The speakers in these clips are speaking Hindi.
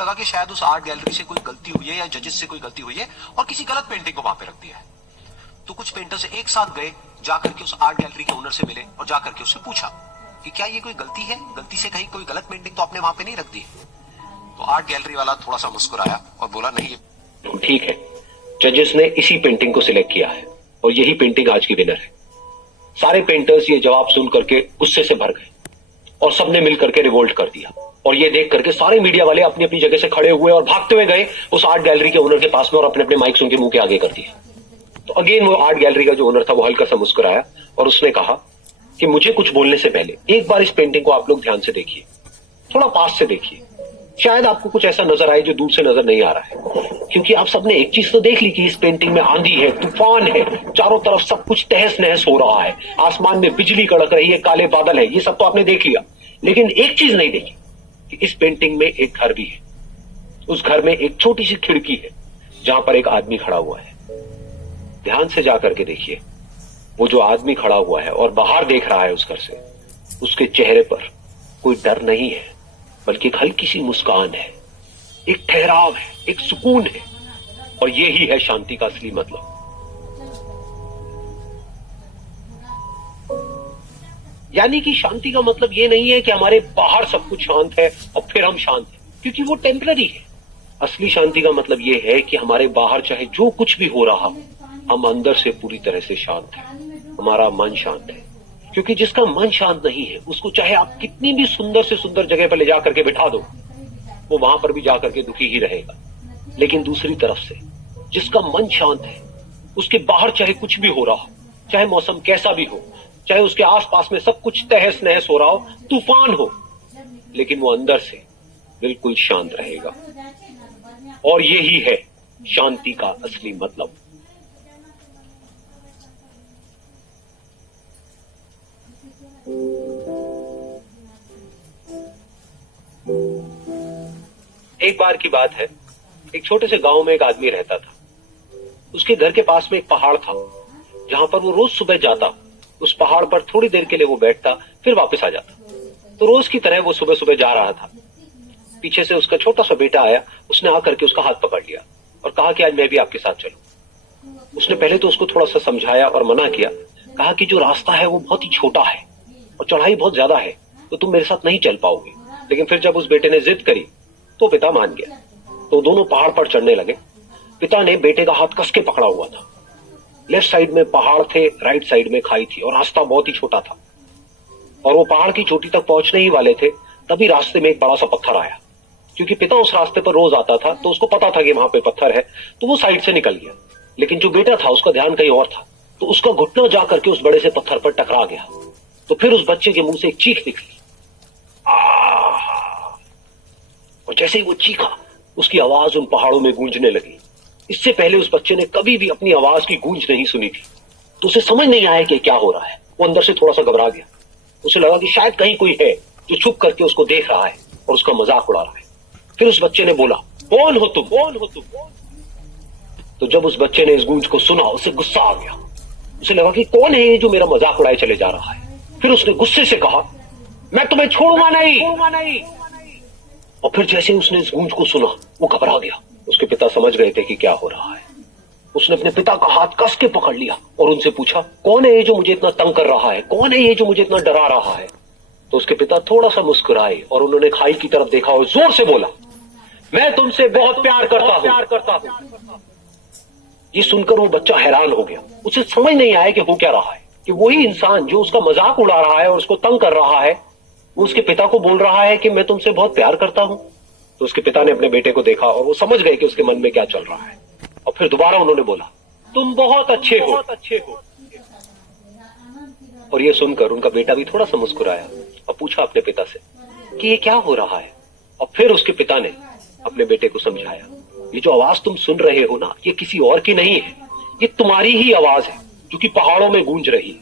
लगा कि शायद उस आर्ट गैलरी से कोई गलती हुई है या जजेस से कोई गलती हुई है और किसी गलत पेंटिंग को वहां पे रख दिया है। तो कुछ पेंटर्स एक साथ गए, जाकर के उस आर्ट गैलरी के ओनर से मिले और जाकर के उससे पूछा कि क्या ये कोई गलती है, गलती से कहीं कोई गलत पेंटिंग तो आपने वहां पे नहीं रख दी। तो आर्ट गैलरी वाला थोड़ा सा मुस्कुराया और बोला नहीं, ये ठीक है, जजेस ने इसी पेंटिंग को सिलेक्ट किया है और यही पेंटिंग आज की विनर है। सारे पेंटर्स ये जवाब सुन करके गुस्से से भर गए और सबने मिल करके रिवोल्ट कर दिया। और ये देख करके सारे मीडिया वाले अपनी अपनी जगह से खड़े हुए और भागते हुए गए उस आर्ट गैलरी के ओनर के पास में और अपने अपने माइक्स उनके मुंह के आगे कर दिए। तो अगेन वो आर्ट गैलरी का जो ओनर था वो हल्का सा मुस्कुराया और उसने कहा कि मुझे कुछ बोलने से पहले एक बार इस पेंटिंग को आप लोग ध्यान से देखिए, थोड़ा पास से देखिए, शायद आपको कुछ ऐसा नजर आए जो दूर से नजर नहीं आ रहा है। क्योंकि आप सबने एक चीज तो देख ली कि इस पेंटिंग में आंधी है, तूफान है, चारों तरफ सब कुछ तहस नहस हो रहा है, आसमान में बिजली कड़क रही है, काले बादल है, ये सब तो आपने देख लिया। लेकिन एक चीज नहीं देखी कि इस पेंटिंग में एक घर भी है। उस घर में एक छोटी सी खिड़की है जहां पर एक आदमी खड़ा हुआ है। ध्यान से जाकर के देखिए, वो जो आदमी खड़ा हुआ है और बाहर देख रहा है उस घर से, उसके चेहरे पर कोई डर नहीं है, बल्कि एक हल्की सी मुस्कान है, एक ठहराव है, एक सुकून है। और यही है शांति का असली मतलब। यानी कि शांति का मतलब ये नहीं है कि हमारे बाहर सब कुछ शांत है और फिर हम शांत हैं, क्योंकि वो टेम्पररी है। असली शांति का मतलब ये है कि हमारे बाहर चाहे जो कुछ भी हो रहा हो, हम अंदर से पूरी तरह से शांत हैं, हमारा मन शांत है। क्योंकि जिसका मन शांत नहीं है, उसको चाहे आप कितनी भी सुंदर से सुंदर जगह पर ले जाकर के बिठा दो, वो वहां पर भी जाकर के दुखी ही रहेगा। लेकिन दूसरी तरफ से जिसका मन शांत है, उसके बाहर चाहे कुछ भी हो रहा हो, चाहे मौसम कैसा भी हो, चाहे उसके आसपास में सब कुछ तहस नहस हो रहा हो, तूफान हो, लेकिन वो अंदर से बिल्कुल शांत रहेगा। और यही है शांति का असली मतलब। एक बार की बात है, एक छोटे से गांव में एक आदमी रहता था। उसके घर के पास में एक पहाड़ था जहां पर वो रोज सुबह जाता, उस पहाड़ पर थोड़ी देर के लिए वो बैठता, फिर वापस आ जाता। तो रोज की तरह वो सुबह सुबह जा रहा था। पीछे से उसका छोटा सा बेटा आया, उसने आकर के उसका हाथ पकड़ लिया और कहा कि आज मैं भी आपके साथ चलूं। उसने पहले तो उसको थोड़ा सा समझाया और मना किया, कहा कि जो रास्ता है वो बहुत ही छोटा है और चढ़ाई बहुत ज्यादा है, तो तुम मेरे साथ नहीं चल पाओगे। लेकिन फिर जब उस बेटे ने जिद करी तो पिता मान गया। तो दोनों पहाड़ पर चढ़ने लगे। पिता ने बेटे का हाथ कस के पकड़ा हुआ था। लेफ्ट साइड में पहाड़ थे, राइट साइड में खाई थी और रास्ता बहुत ही छोटा था। और वो पहाड़ की चोटी तक पहुंचने ही वाले थे, तभी रास्ते में एक बड़ा सा पत्थर आया। क्योंकि पिता उस रास्ते पर रोज आता था तो उसको पता था कि वहां पे पत्थर है, तो वो साइड से निकल गया। लेकिन जो बेटा था उसका ध्यान कहीं और था, तो उसका घुटना जाकर के उस बड़े से पत्थर पर टकरा गया। तो फिर उस बच्चे के मुंह से एक चीख निकली, और जैसे ही वो चीखा, उसकी आवाज उन पहाड़ों में गूंजने लगी। इससे पहले उस बच्चे ने कभी भी अपनी आवाज की गूंज नहीं सुनी थी, तो उसे समझ नहीं आया कि क्या हो रहा है। वो अंदर से थोड़ा सा घबरा गया। उसे लगा कि शायद कहीं कोई है जो छुप करके उसको देख रहा है और उसका मजाक उड़ा रहा है। फिर उस बच्चे ने बोला, कौन हो तुम, कौन हो तुम? तो जब उस बच्चे ने इस गूंज को सुना, उसे गुस्सा आ गया। उसे लगा कि कौन है ये जो मेरा मजाक उड़ाए चले जा रहा है। फिर उसने गुस्से से कहा, मैं तुम्हें छोड़ूंगा नहीं। और फिर जैसे उसने इस गूंज को सुना, वो घबरा गया। उसके पिता समझ गए थे कि क्या हो रहा है। उसने अपने पिता का हाथ कस के पकड़ लिया और उनसे पूछा, कौन है ये जो मुझे इतना तंग कर रहा है, कौन है ये जो मुझे इतना डरा रहा है? तो उसके पिता थोड़ा सा मुस्कुराए और उन्होंने खाई की तरफ देखा और जोर से बोला, मैं तुमसे बहुत प्यार करता हूं। ये सुनकर वो बच्चा हैरान हो गया। उसे समझ नहीं आया कि हो क्या रहा है, कि वही इंसान जो उसका मजाक उड़ा रहा है और उसको तंग कर रहा है, वो उसके पिता को बोल रहा है कि मैं तुमसे बहुत प्यार करता हूं। तो उसके पिता ने अपने बेटे को देखा और वो समझ गए कि उसके मन में क्या चल रहा है। और फिर दोबारा उन्होंने बोला, तुम बहुत अच्छे हो। और ये सुनकर उनका बेटा भी थोड़ा सा मुस्कुराया और पूछा अपने पिता से कि ये क्या हो रहा है। और फिर उसके पिता ने अपने बेटे को समझाया, ये जो आवाज तुम सुन रहे हो ना, ये किसी और की नहीं है, ये तुम्हारी ही आवाज है जो कि पहाड़ों में गूंज रही है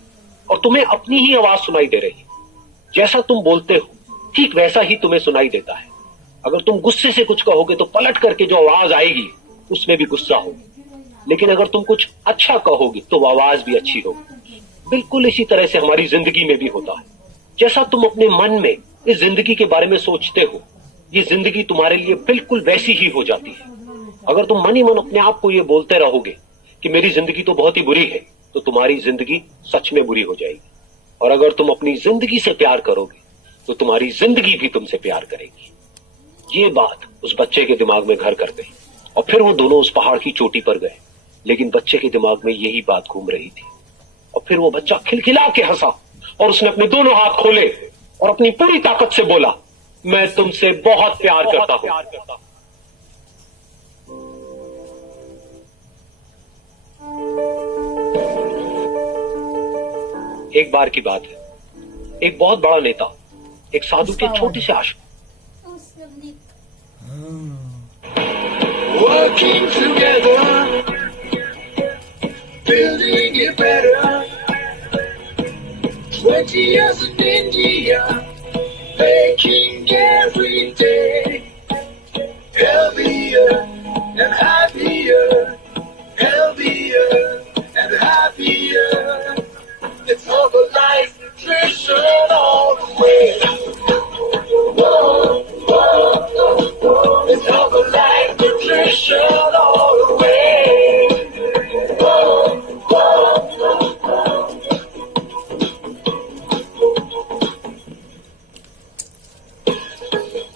और तुम्हें अपनी ही आवाज सुनाई दे रही है। जैसा तुम बोलते हो ठीक वैसा ही तुम्हें सुनाई देता है। अगर तुम गुस्से से कुछ कहोगे तो पलट करके जो आवाज आएगी उसमें भी गुस्सा होगी, लेकिन अगर तुम कुछ अच्छा कहोगे तो वो आवाज भी अच्छी होगी। बिल्कुल इसी तरह से हमारी जिंदगी में भी होता है। जैसा तुम अपने मन में इस जिंदगी के बारे में सोचते हो, ये जिंदगी तुम्हारे लिए बिल्कुल वैसी ही हो जाती है। अगर तुम मन ही मन अपने आप को ये बोलते रहोगे कि मेरी जिंदगी तो बहुत ही बुरी है, तो तुम्हारी जिंदगी सच में बुरी हो जाएगी। और अगर तुम अपनी जिंदगी से प्यार करोगे तो तुम्हारी जिंदगी भी तुमसे प्यार करेगी। ये बात उस बच्चे के दिमाग में घर कर गई और फिर वो दोनों उस पहाड़ की चोटी पर गए। लेकिन बच्चे के दिमाग में यही बात घूम रही थी। और फिर वो बच्चा खिलखिला के हंसा और उसने अपने दोनों हाथ खोले और अपनी पूरी ताकत से बोला, मैं तुमसे बहुत प्यार करता हूं। एक बार की बात है, एक बहुत बड़ा नेता एक साधु के छोटे से आश्रम Working together, building it better. 20 years in India, baking every day. Healthier and happier, healthier and happier. It's Herbalife nutrition all the way. Whoa, whoa, whoa. It's Herbalife nutrition all the way. Whoa, whoa, whoa.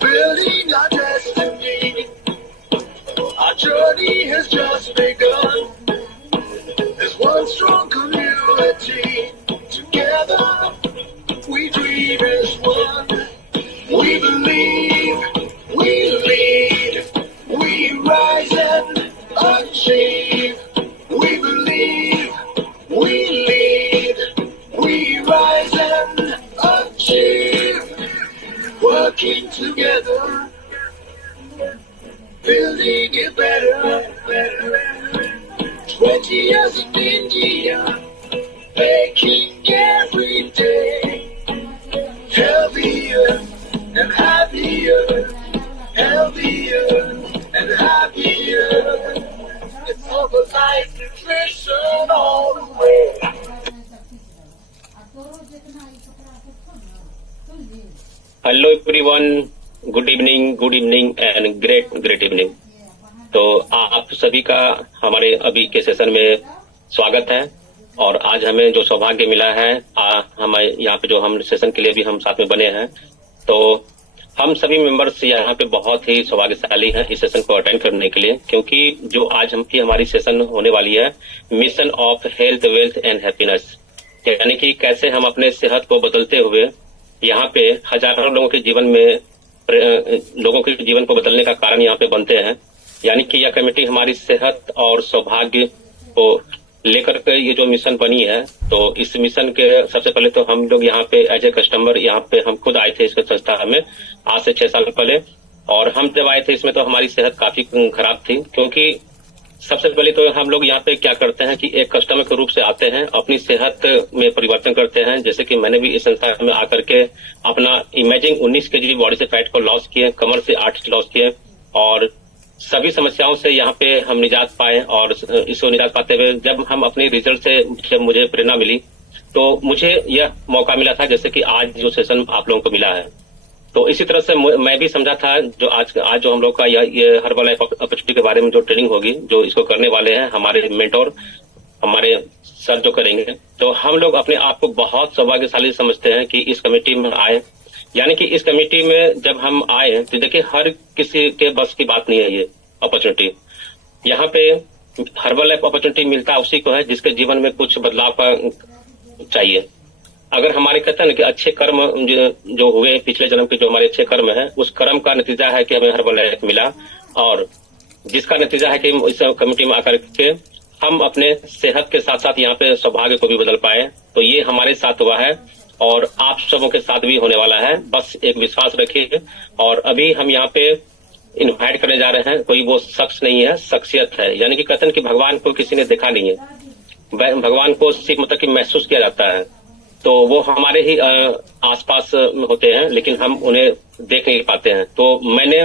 Building our destiny. Our journey has just begun. There's one strong community. Together, we dream as one. We believe, we lead, we rise and achieve. We believe, we lead, we rise and achieve. Working together, building it better. 20 years in India, baking every day. Healthier and happier, healthier and happier. It's Herbalife nutrition all the way. Hello everyone, good evening and great evening. तो आप सभी का हमारे अभी के सेशन में स्वागत है। और आज हमें जो सौभाग्य मिला है, हमें यहाँ पे जो हम सेशन के लिए भी हम साथ में बने हैं, तो हम सभी मेंबर्स यहाँ पे बहुत ही सौभाग्यशाली हैं इस सेशन को अटेंड करने के लिए, क्योंकि जो आज हम की हमारी सेशन होने वाली है, mission of health, wealth and happiness, यानी कि कैसे हम अपने सेहत को बदलते हुए यहाँ पे हजारों लोगों के जीवन में लोगों के जीवन को बदलने का कारण यहाँ पे बनते हैं। यानी कि यह कमेटी हमारी सेहत और सौभाग्य को लेकर के ये जो मिशन बनी है, तो इस मिशन के सबसे पहले तो हम लोग यहाँ पे एज ए कस्टमर यहाँ पे हम खुद आए थे इस संस्था में आज से 6 साल पहले। और हम जब आए थे इसमें तो हमारी सेहत काफी खराब थी, क्योंकि सबसे पहले तो हम लोग यहाँ पे क्या करते हैं कि एक कस्टमर के रूप से आते हैं, अपनी सेहत में परिवर्तन करते हैं। जैसे कि मैंने भी इस संस्था में आकर के अपना इमेजिंग 19 kg बॉडी से फैट को लॉस किए, कमर से 8 लॉस किए और सभी समस्याओं से यहाँ पे हम निजात पाए। और इसको निजात पाते हुए जब हम अपने रिजल्ट से जब मुझे प्रेरणा मिली, तो मुझे यह मौका मिला था जैसे कि आज जो सेशन आप लोगों को मिला है। तो इसी तरह से मैं भी समझा था जो आज जो हम लोग का ये हर्बलाइफ अपॉर्चुनिटी के बारे में जो ट्रेनिंग होगी, जो इसको करने वाले हैं हमारे मेंटोर, हमारे सर जो करेंगे, तो हम लोग अपने आप को बहुत सौभाग्यशाली समझते हैं कि इस कमेटी में आए। यानी कि इस कमेटी में जब हम आए तो देखिए हर किसी के बस की बात नहीं है ये अपॉर्चुनिटी। यहाँ पे हर्बलाइफ अपॉर्चुनिटी मिलता उसी को है जिसके जीवन में कुछ बदलाव का चाहिए। अगर हमारे कहते हैं कि अच्छे कर्म जो हुए पिछले जन्म के, जो हमारे अच्छे कर्म है, उस कर्म का नतीजा है कि हमें हर्बलाइफ मिला, और जिसका नतीजा है कि इस कमेटी में आकर के हम अपने सेहत के साथ साथ यहाँ पे सौभाग्य को भी बदल पाए। तो ये हमारे साथ हुआ है और आप सबों के साथ भी होने वाला है। बस एक विश्वास रखिए। और अभी हम यहाँ पे इन्वाइट करने जा रहे हैं, कोई वो शख्स नहीं है, शख्सियत है। यानी कि कहते हैं कि भगवान को किसी ने देखा नहीं है, भगवान को सिर्फ मतलब कि महसूस किया जाता है। तो वो हमारे ही आसपास होते हैं, लेकिन हम उन्हें देख नहीं पाते हैं। तो मैंने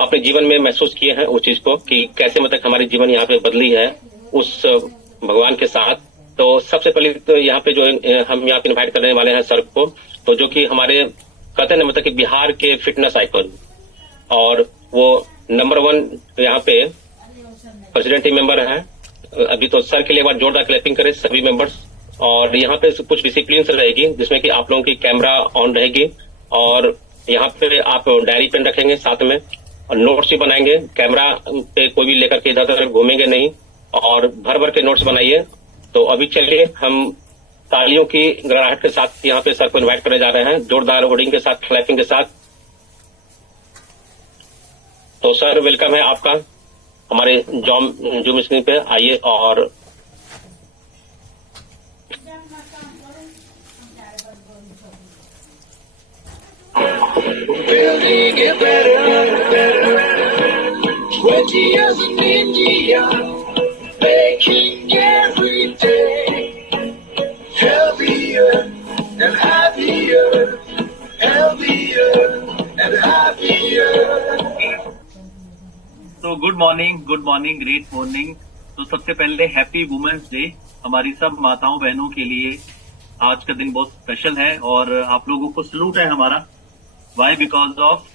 अपने जीवन में महसूस किए हैं उस चीज को कि कैसे मतलब हमारी जीवन यहाँ पे बदली है उस भगवान के साथ। तो सबसे पहले तो यहाँ पे जो हम यहाँ पे इन्वाइट करने वाले हैं सर को, तो जो कि हमारे कहते हैं मतलब कि बिहार के फिटनेस आइकन, और वो नंबर 1 यहाँ पे प्रेसिडेंट टीम मेंबर है। अभी तो सर के लिए बार जोरदार क्लैपिंग करें सभी मेंबर्स। और यहाँ पे कुछ डिसिप्लिन रहेगी जिसमें कि आप लोगों की कैमरा ऑन रहेगी और यहाँ पे आप डायरी पेन रखेंगे साथ में और नोट्स भी बनाएंगे। कैमरा पे कोई भी लेकर के इधर उधर घूमेंगे नहीं और भर भर के नोट्स बनाइए। तो अभी चलिए हम तालियों की गड़गड़ाहट के साथ यहाँ पे सर को इन्वाइट करने जा रहे हैं, जोरदार होर्डिंग के साथ, क्लैपिंग के साथ। तो सर वेलकम है आपका हमारे जूम स्क्रीन पे। आइए और Building it better and better. 20 years in India, baking every day. Healthier and happier, healthier and happier. तो गुड मॉर्निंग, ग्रेट मॉर्निंग। तो सबसे पहले हैप्पी वुमेन्स डे। हमारी सब माताओं बहनों के लिए आज का दिन बहुत स्पेशल है और आप लोगों को सलूट है हमारा। वाई? बिकॉज ऑफ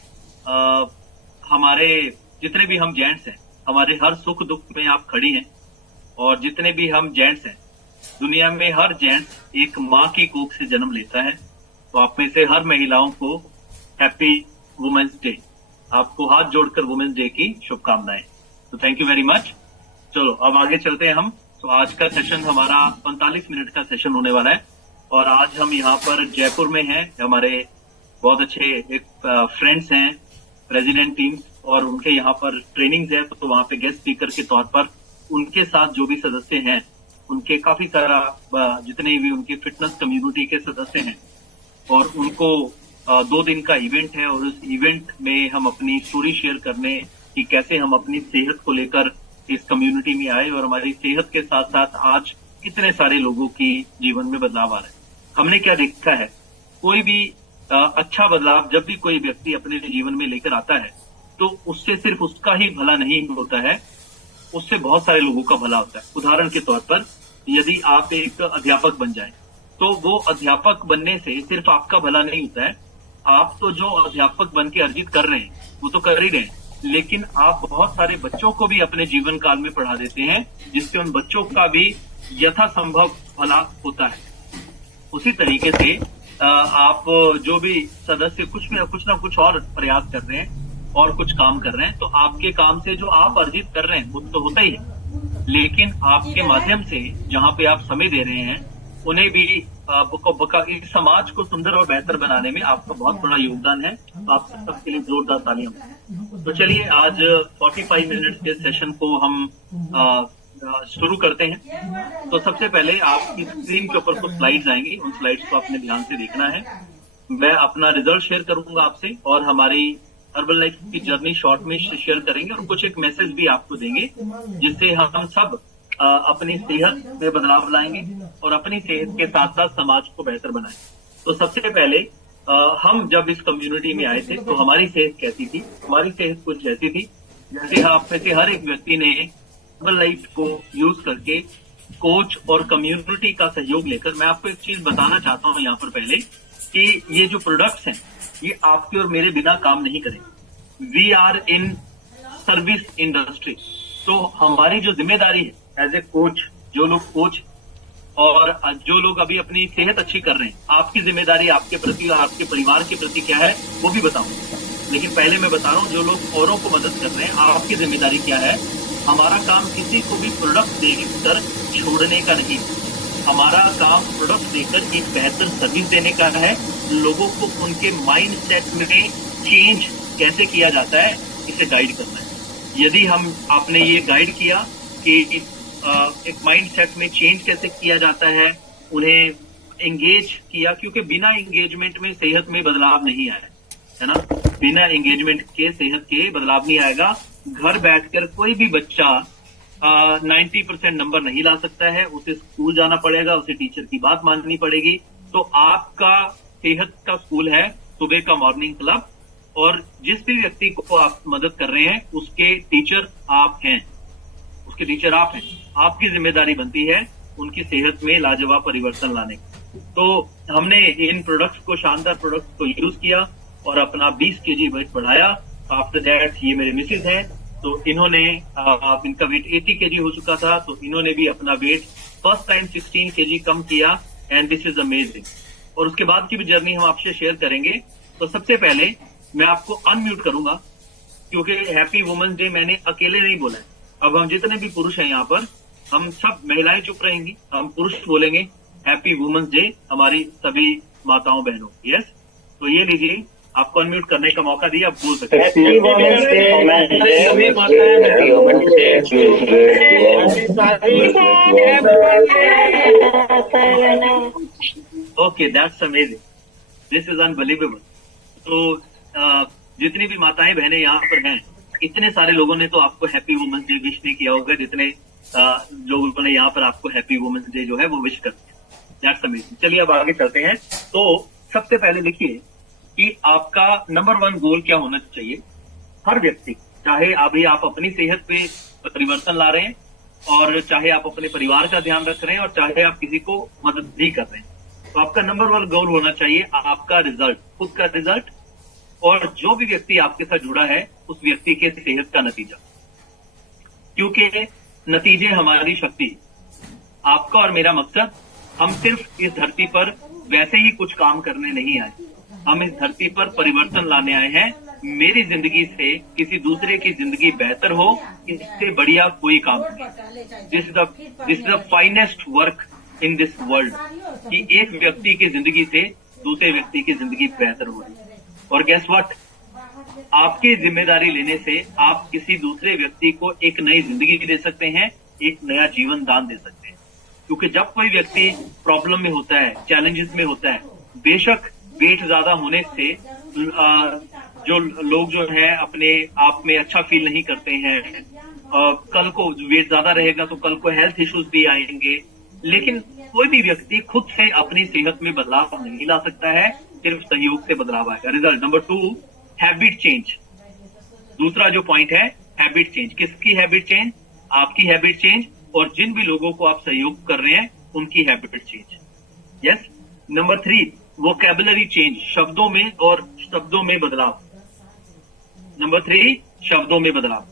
हमारे जितने भी हम जेंट्स हैं, हमारे हर सुख दुख में आप खड़ी हैं। और जितने भी हम जेंट्स हैं, दुनिया में हर जेंट्स एक माँ की कोख से जन्म लेता है। तो आप में से हर महिलाओं को हैप्पी वुमेन्स डे। आपको हाथ जोड़कर वुमेन्स डे की शुभकामनाएं। तो थैंक यू वेरी मच। चलो अब आगे चलते हैं हम। तो आज का सेशन हमारा 45 मिनट का सेशन होने वाला है और आज हम यहाँ पर जयपुर में हैं। हमारे बहुत अच्छे एक फ्रेंड्स हैं, प्रेसिडेंट टीम, और उनके यहाँ पर ट्रेनिंग्स है। तो वहाँ पे गेस्ट स्पीकर के तौर पर उनके साथ जो भी सदस्य हैं, उनके काफी सारा जितने भी उनके फिटनेस कम्युनिटी के सदस्य हैं, और उनको 2 दिन का इवेंट है। और उस इवेंट में हम अपनी स्टोरी शेयर करने कि कैसे हम अपनी सेहत को लेकर इस कम्युनिटी में आए और हमारी सेहत के साथ साथ आज कितने सारे लोगों की जीवन में बदलाव आ रहा है। हमने क्या देखा है, कोई भी अच्छा बदलाव जब भी कोई व्यक्ति अपने जीवन में लेकर आता है तो उससे सिर्फ उसका ही भला नहीं होता है, उससे बहुत सारे लोगों का भला होता है। उदाहरण के तौर पर यदि आप एक अध्यापक बन जाए तो वो अध्यापक बनने से सिर्फ आपका भला नहीं होता है। आप तो जो अध्यापक बन के अर्जित कर रहे हैं वो तो कर ही रहे हैं, लेकिन आप बहुत सारे बच्चों को भी अपने जीवन काल में पढ़ा देते हैं, जिससे उन बच्चों का भी यथासंभव भला होता है। उसी तरीके से आप जो भी सदस्य कुछ ना कुछ और प्रयास कर रहे हैं और कुछ काम कर रहे हैं, तो आपके काम से जो आप अर्जित कर रहे हैं वो तो होता ही है, लेकिन आपके माध्यम से जहाँ पे आप समय दे रहे हैं उन्हें भी इस समाज को सुंदर और बेहतर बनाने में आपका बहुत बड़ा योगदान है। तो आप सबके लिए जोरदार तालियां। तो चलिए आज 45 मिनट के सेशन को हम शुरू करते हैं। तो सबसे पहले आपकी स्क्रीन के ऊपर कुछ स्लाइड्स आएंगी, उन स्लाइड्स को आपने ध्यान से देखना है। मैं अपना रिजल्ट शेयर करूंगा आपसे और हमारी हर्बल लाइफ की जर्नी शॉर्ट में शेयर करेंगे और कुछ एक मैसेज भी आपको देंगे, जिससे हम सब अपनी सेहत में बदलाव लाएंगे और अपनी सेहत के साथ साथ समाज को बेहतर बनाएं। तो सबसे पहले हम जब इस कम्युनिटी में आए थे तो हमारी सेहत कैसी थी? हमारी सेहत कुछ ऐसी थी जैसे आप में से हर एक व्यक्ति ने हर्बल लाइफ को यूज करके कोच और कम्युनिटी का सहयोग लेकर, मैं आपको एक चीज बताना चाहता हूँ यहाँ पर पहले कि ये जो प्रोडक्ट्स हैं ये आपके और मेरे बिना काम नहीं करेंगे। We are in service industry. तो हमारी जो जिम्मेदारी है एज ए कोच, जो लोग कोच और जो लोग अभी अपनी सेहत अच्छी कर रहे हैं, आपकी जिम्मेदारी आपके प्रति और आपके परिवार के प्रति क्या है वो भी बताऊंगा। लेकिन पहले मैं बता रहा हूँ जो लोग औरों को मदद कर रहे हैं, आपकी जिम्मेदारी क्या है। हमारा काम किसी को भी प्रोडक्ट देकर छोड़ने का नहीं, हमारा काम प्रोडक्ट देकर एक बेहतर सर्विस देने का है। लोगों को उनके माइंड सेट में चेंज कैसे किया जाता है इसे गाइड करना है। यदि हम आपने ये गाइड किया कि एक माइंड सेट में चेंज कैसे किया जाता है, उन्हें एंगेज किया, क्योंकि बिना एंगेजमेंट में सेहत में बदलाव नहीं आया है ना। बिना एंगेजमेंट के सेहत के बदलाव नहीं आएगा। घर बैठकर कोई भी बच्चा 90% नंबर नहीं ला सकता है, उसे स्कूल जाना पड़ेगा, उसे टीचर की बात माननी पड़ेगी। तो आपका सेहत का स्कूल है सुबह का मॉर्निंग क्लब, और जिस भी व्यक्ति को आप मदद कर रहे हैं उसके टीचर आप हैं, उसके टीचर आप हैं। आपकी जिम्मेदारी बनती है उनकी सेहत में लाजवाब परिवर्तन लाने की। तो हमने इन प्रोडक्ट्स को, शानदार प्रोडक्ट्स को यूज किया और अपना 20 kg वेट बढ़ाया आफ्टर दैट ये मेरे मिसेज हैं, तो इन्होंने इनका वेट 80 केजी हो चुका था, तो इन्होंने भी अपना वेट फर्स्ट टाइम 16 केजी कम किया, एंड दिस इज अमेजिंग। और उसके बाद की भी जर्नी हम आपसे शेयर करेंगे। तो सबसे पहले मैं आपको अनम्यूट करूंगा, क्योंकि हैप्पी वुमेन्स डे मैंने अकेले नहीं बोला है। अब हम जितने भी पुरुष हैं यहाँ पर, हम सब महिलाएं चुप रहेंगी, हम पुरुष बोलेंगे हैप्पी वुमेन्स डे हमारी सभी माताओं बहनों। यस, तो ये लीजिए, आपको अनम्यूट करने का मौका दिया, आप बोल सकते हैं। हैप्पी वुमेन्स डे, सभी माताएं happy women's day. Okay, that's amazing, this is unbelievable. तो जितनी भी माताएं बहनें यहाँ पर हैं, इतने सारे लोगों ने तो आपको हैप्पी वुमेन्स डे विश नहीं किया होगा, जितने लोगों ने यहाँ पर आपको हैप्पी वुमेन्स डे जो है वो विश करते हैं। That's amazing. चलिए अब आगे चलते हैं। तो सबसे पहले देखिए कि आपका नंबर 1 गोल क्या होना चाहिए। हर व्यक्ति, चाहे अभी आप अपनी सेहत पे परिवर्तन ला रहे हैं, और चाहे आप अपने परिवार का ध्यान रख रहे हैं, और चाहे आप किसी को मदद भी कर रहे हैं, तो आपका नंबर 1 गोल होना चाहिए आपका रिजल्ट, खुद का रिजल्ट, और जो भी व्यक्ति आपके साथ जुड़ा है उस व्यक्ति के सेहत का नतीजा। क्योंकि नतीजे हमारी शक्ति। आपका और मेरा मकसद, हम सिर्फ इस धरती पर वैसे ही कुछ काम करने नहीं आए, हम इस धरती पर परिवर्तन लाने आए हैं। मेरी जिंदगी से किसी दूसरे की जिंदगी बेहतर हो, इससे बढ़िया कोई काम नहीं। This is the finest work in this world, कि एक व्यक्ति की जिंदगी से दूसरे व्यक्ति की जिंदगी बेहतर हो रही है। और गेस व्हाट, आपकी जिम्मेदारी लेने से आप किसी दूसरे व्यक्ति को एक नई जिंदगी दे सकते हैं, एक नया जीवन दान दे सकते हैं। क्योंकि जब कोई व्यक्ति प्रॉब्लम में होता है, चैलेंजेस में होता है, बेशक वेट ज्यादा होने से जो लोग जो है अपने आप में अच्छा फील नहीं करते हैं, कल को वेट ज्यादा रहेगा तो कल को हेल्थ इश्यूज भी आएंगे, लेकिन कोई भी व्यक्ति खुद से अपनी सेहत में बदलाव नहीं ला सकता है, सिर्फ सहयोग से बदलाव आएगा। Result number 2, habit change. दूसरा जो पॉइंट है, हैबिट चेंज। किसकी हैबिट चेंज? आपकी हैबिट चेंज, और जिन भी लोगों को आप सहयोग कर रहे हैं उनकी habit change. Yes. Number 3, vocabulary change, शब्दों में और शब्दों में बदलाव। नंबर 3, शब्दों में बदलाव।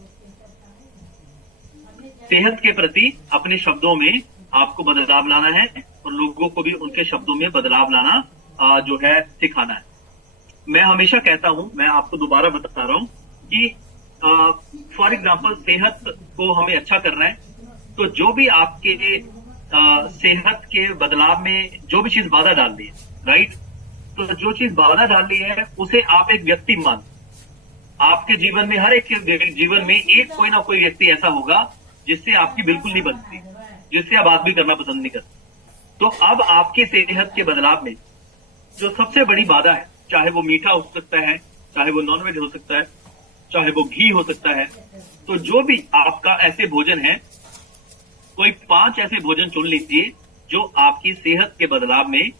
सेहत के प्रति अपने शब्दों में आपको बदलाव लाना है, और लोगों को भी उनके शब्दों में बदलाव लाना जो है सिखाना है। मैं हमेशा कहता हूं, मैं आपको दोबारा बता रहा हूं कि फॉर एग्जाम्पल सेहत को हमें अच्छा करना है, तो जो भी आपके सेहत के बदलाव में जो भी चीज बाधा डाल दी है, राइट, तो जो चीज बाधा डाल दी है उसे आप एक व्यक्ति मान। आपके जीवन में, हर एक के जीवन में एक कोई ना कोई व्यक्ति ऐसा होगा जिससे आपकी बिल्कुल नहीं बनती, जिससे आप बात भी करना पसंद नहीं करते। तो अब आपकी सेहत के बदलाव में जो सबसे बड़ी बाधा है, चाहे वो मीठा हो सकता है, चाहे वो नॉनवेज हो सकता है, चाहे वो घी हो सकता है, तो जो भी आपका ऐसे भोजन है, कोई 5 ऐसे भोजन चुन लीजिए जो आपकी सेहत के बदलाव में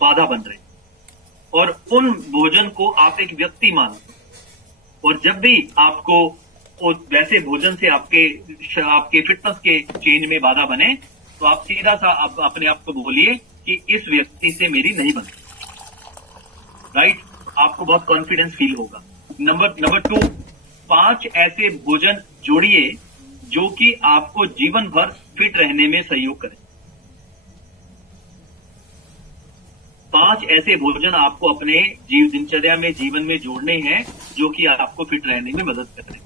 बाधा बन रहे, और उन भोजन को आप एक व्यक्ति मानो। और जब भी आपको वैसे भोजन से आपके फिटनेस के चेंज में बाधा बने, तो आप सीधा सा अपने आप को बोलिए कि इस व्यक्ति से मेरी नहीं बनती, राइट। आपको बहुत कॉन्फिडेंस फील होगा। नंबर 2, 5 ऐसे भोजन जोड़िए जो कि आपको जीवन भर फिट रहने में सहयोग करें। 5 ऐसे भोजन आपको अपने दिनचर्या में, जीवन में जोड़ने हैं जो कि आपको फिट रहने में मदद करें।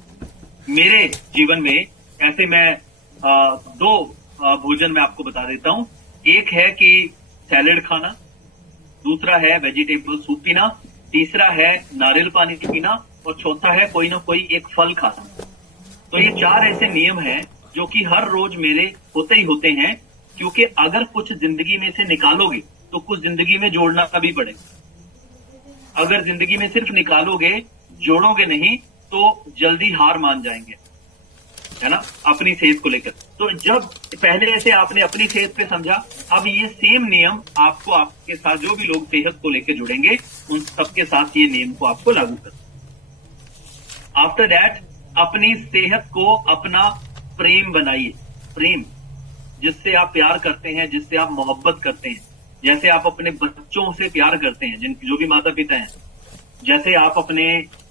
मेरे जीवन में ऐसे मैं 2 भोजन मैं आपको बता देता हूं। एक है कि सैलेड खाना, दूसरा है वेजिटेबल सूप पीना, तीसरा है नारियल पानी पीना, और चौथा है कोई ना कोई एक फल खाना। तो ये 4 ऐसे नियम हैं जो कि हर रोज मेरे होते ही होते हैं, क्योंकि अगर कुछ जिंदगी में से निकालोगे तो कुछ जिंदगी में जोड़ना भी पड़ेगा। अगर जिंदगी में सिर्फ निकालोगे, जोड़ोगे नहीं, तो जल्दी हार मान जाएंगे, है ना, अपनी सेहत को लेकर। तो जब पहले ऐसे आपने अपनी सेहत पे समझा, अब ये सेम नियम आपको, आपके साथ जो भी लोग सेहत को लेकर जुड़ेंगे उन सबके साथ ये नियम को आपको लागू कर। आफ्टर दैट, अपनी सेहत को अपना प्रेम बनाइए। प्रेम, जिससे आप प्यार करते हैं, जिससे आप मोहब्बत करते हैं, जैसे आप अपने बच्चों से प्यार करते हैं, जो भी माता पिता हैं, जैसे आप अपने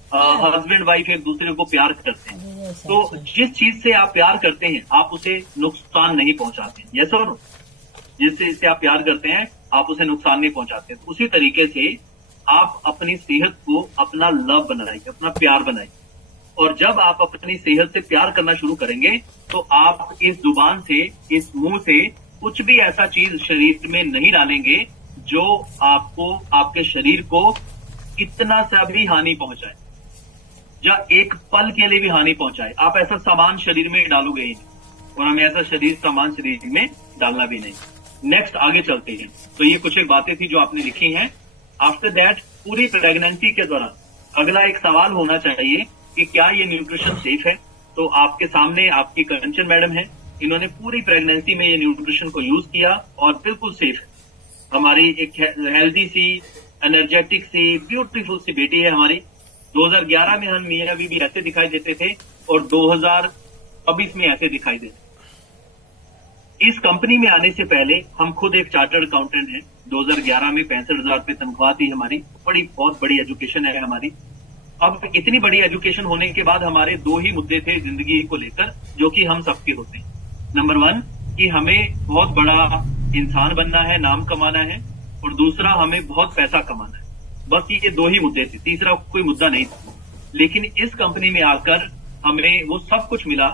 हस्बैंड वाइफ एक दूसरे को प्यार करते हैं, तो जिस चीज से आप प्यार करते हैं आप उसे नुकसान नहीं पहुंचाते। यस और नो? जिस चीज से आप प्यार करते हैं आप उसे नुकसान नहीं पहुंचाते। तो उसी तरीके से आप अपनी सेहत को अपना लव बनाइए, अपना प्यार बनाइए। और जब आप अपनी सेहत से प्यार करना शुरू करेंगे तो आप इस जुबान से, इस मुंह से कुछ भी ऐसा चीज शरीर में नहीं डालेंगे जो आपको, आपके शरीर को कितना सा भी हानि पहुंचाए या एक पल के लिए भी हानि पहुंचाए। आप ऐसा सामान शरीर में डालोगे ही नहीं, और हमें ऐसा सामान शरीर में डालना भी नहीं। नेक्स्ट आगे चलते हैं। तो ये कुछ एक बातें थी जो आपने लिखी हैं। आफ्टर दैट पूरी प्रेगनेंसी के दौरान अगला एक सवाल होना चाहिए कि क्या ये न्यूट्रिशन सेफ है। तो आपके सामने आपकी कंचन मैडम है, इन्होंने पूरी प्रेगनेंसी में ये न्यूट्रिशन को यूज किया और बिल्कुल सेफ है। हमारी एक हेल्दी सी, एनर्जेटिक सी, ब्यूटीफुल सी बेटी है हमारी। 2011 में हम मियां बीबी ऐसे दिखाई देते थे और 2024 में ऐसे दिखाई देते। इस कंपनी में आने से पहले हम खुद एक चार्टर्ड अकाउंटेंट हैं। 2011 में 65,000 रुपये तनख्वाह थी हमारी। बहुत बड़ी एजुकेशन है हमारी। अब इतनी बड़ी एजुकेशन होने के बाद हमारे दो ही मुद्दे थे जिंदगी को लेकर, जो कि हम सबके होते हैं। नंबर 1 कि हमें बहुत बड़ा इंसान बनना है, नाम कमाना है, और दूसरा हमें बहुत पैसा कमाना है। बस ये दो ही मुद्दे थे, तीसरा कोई मुद्दा नहीं था। लेकिन इस कंपनी में आकर हमें वो सब कुछ मिला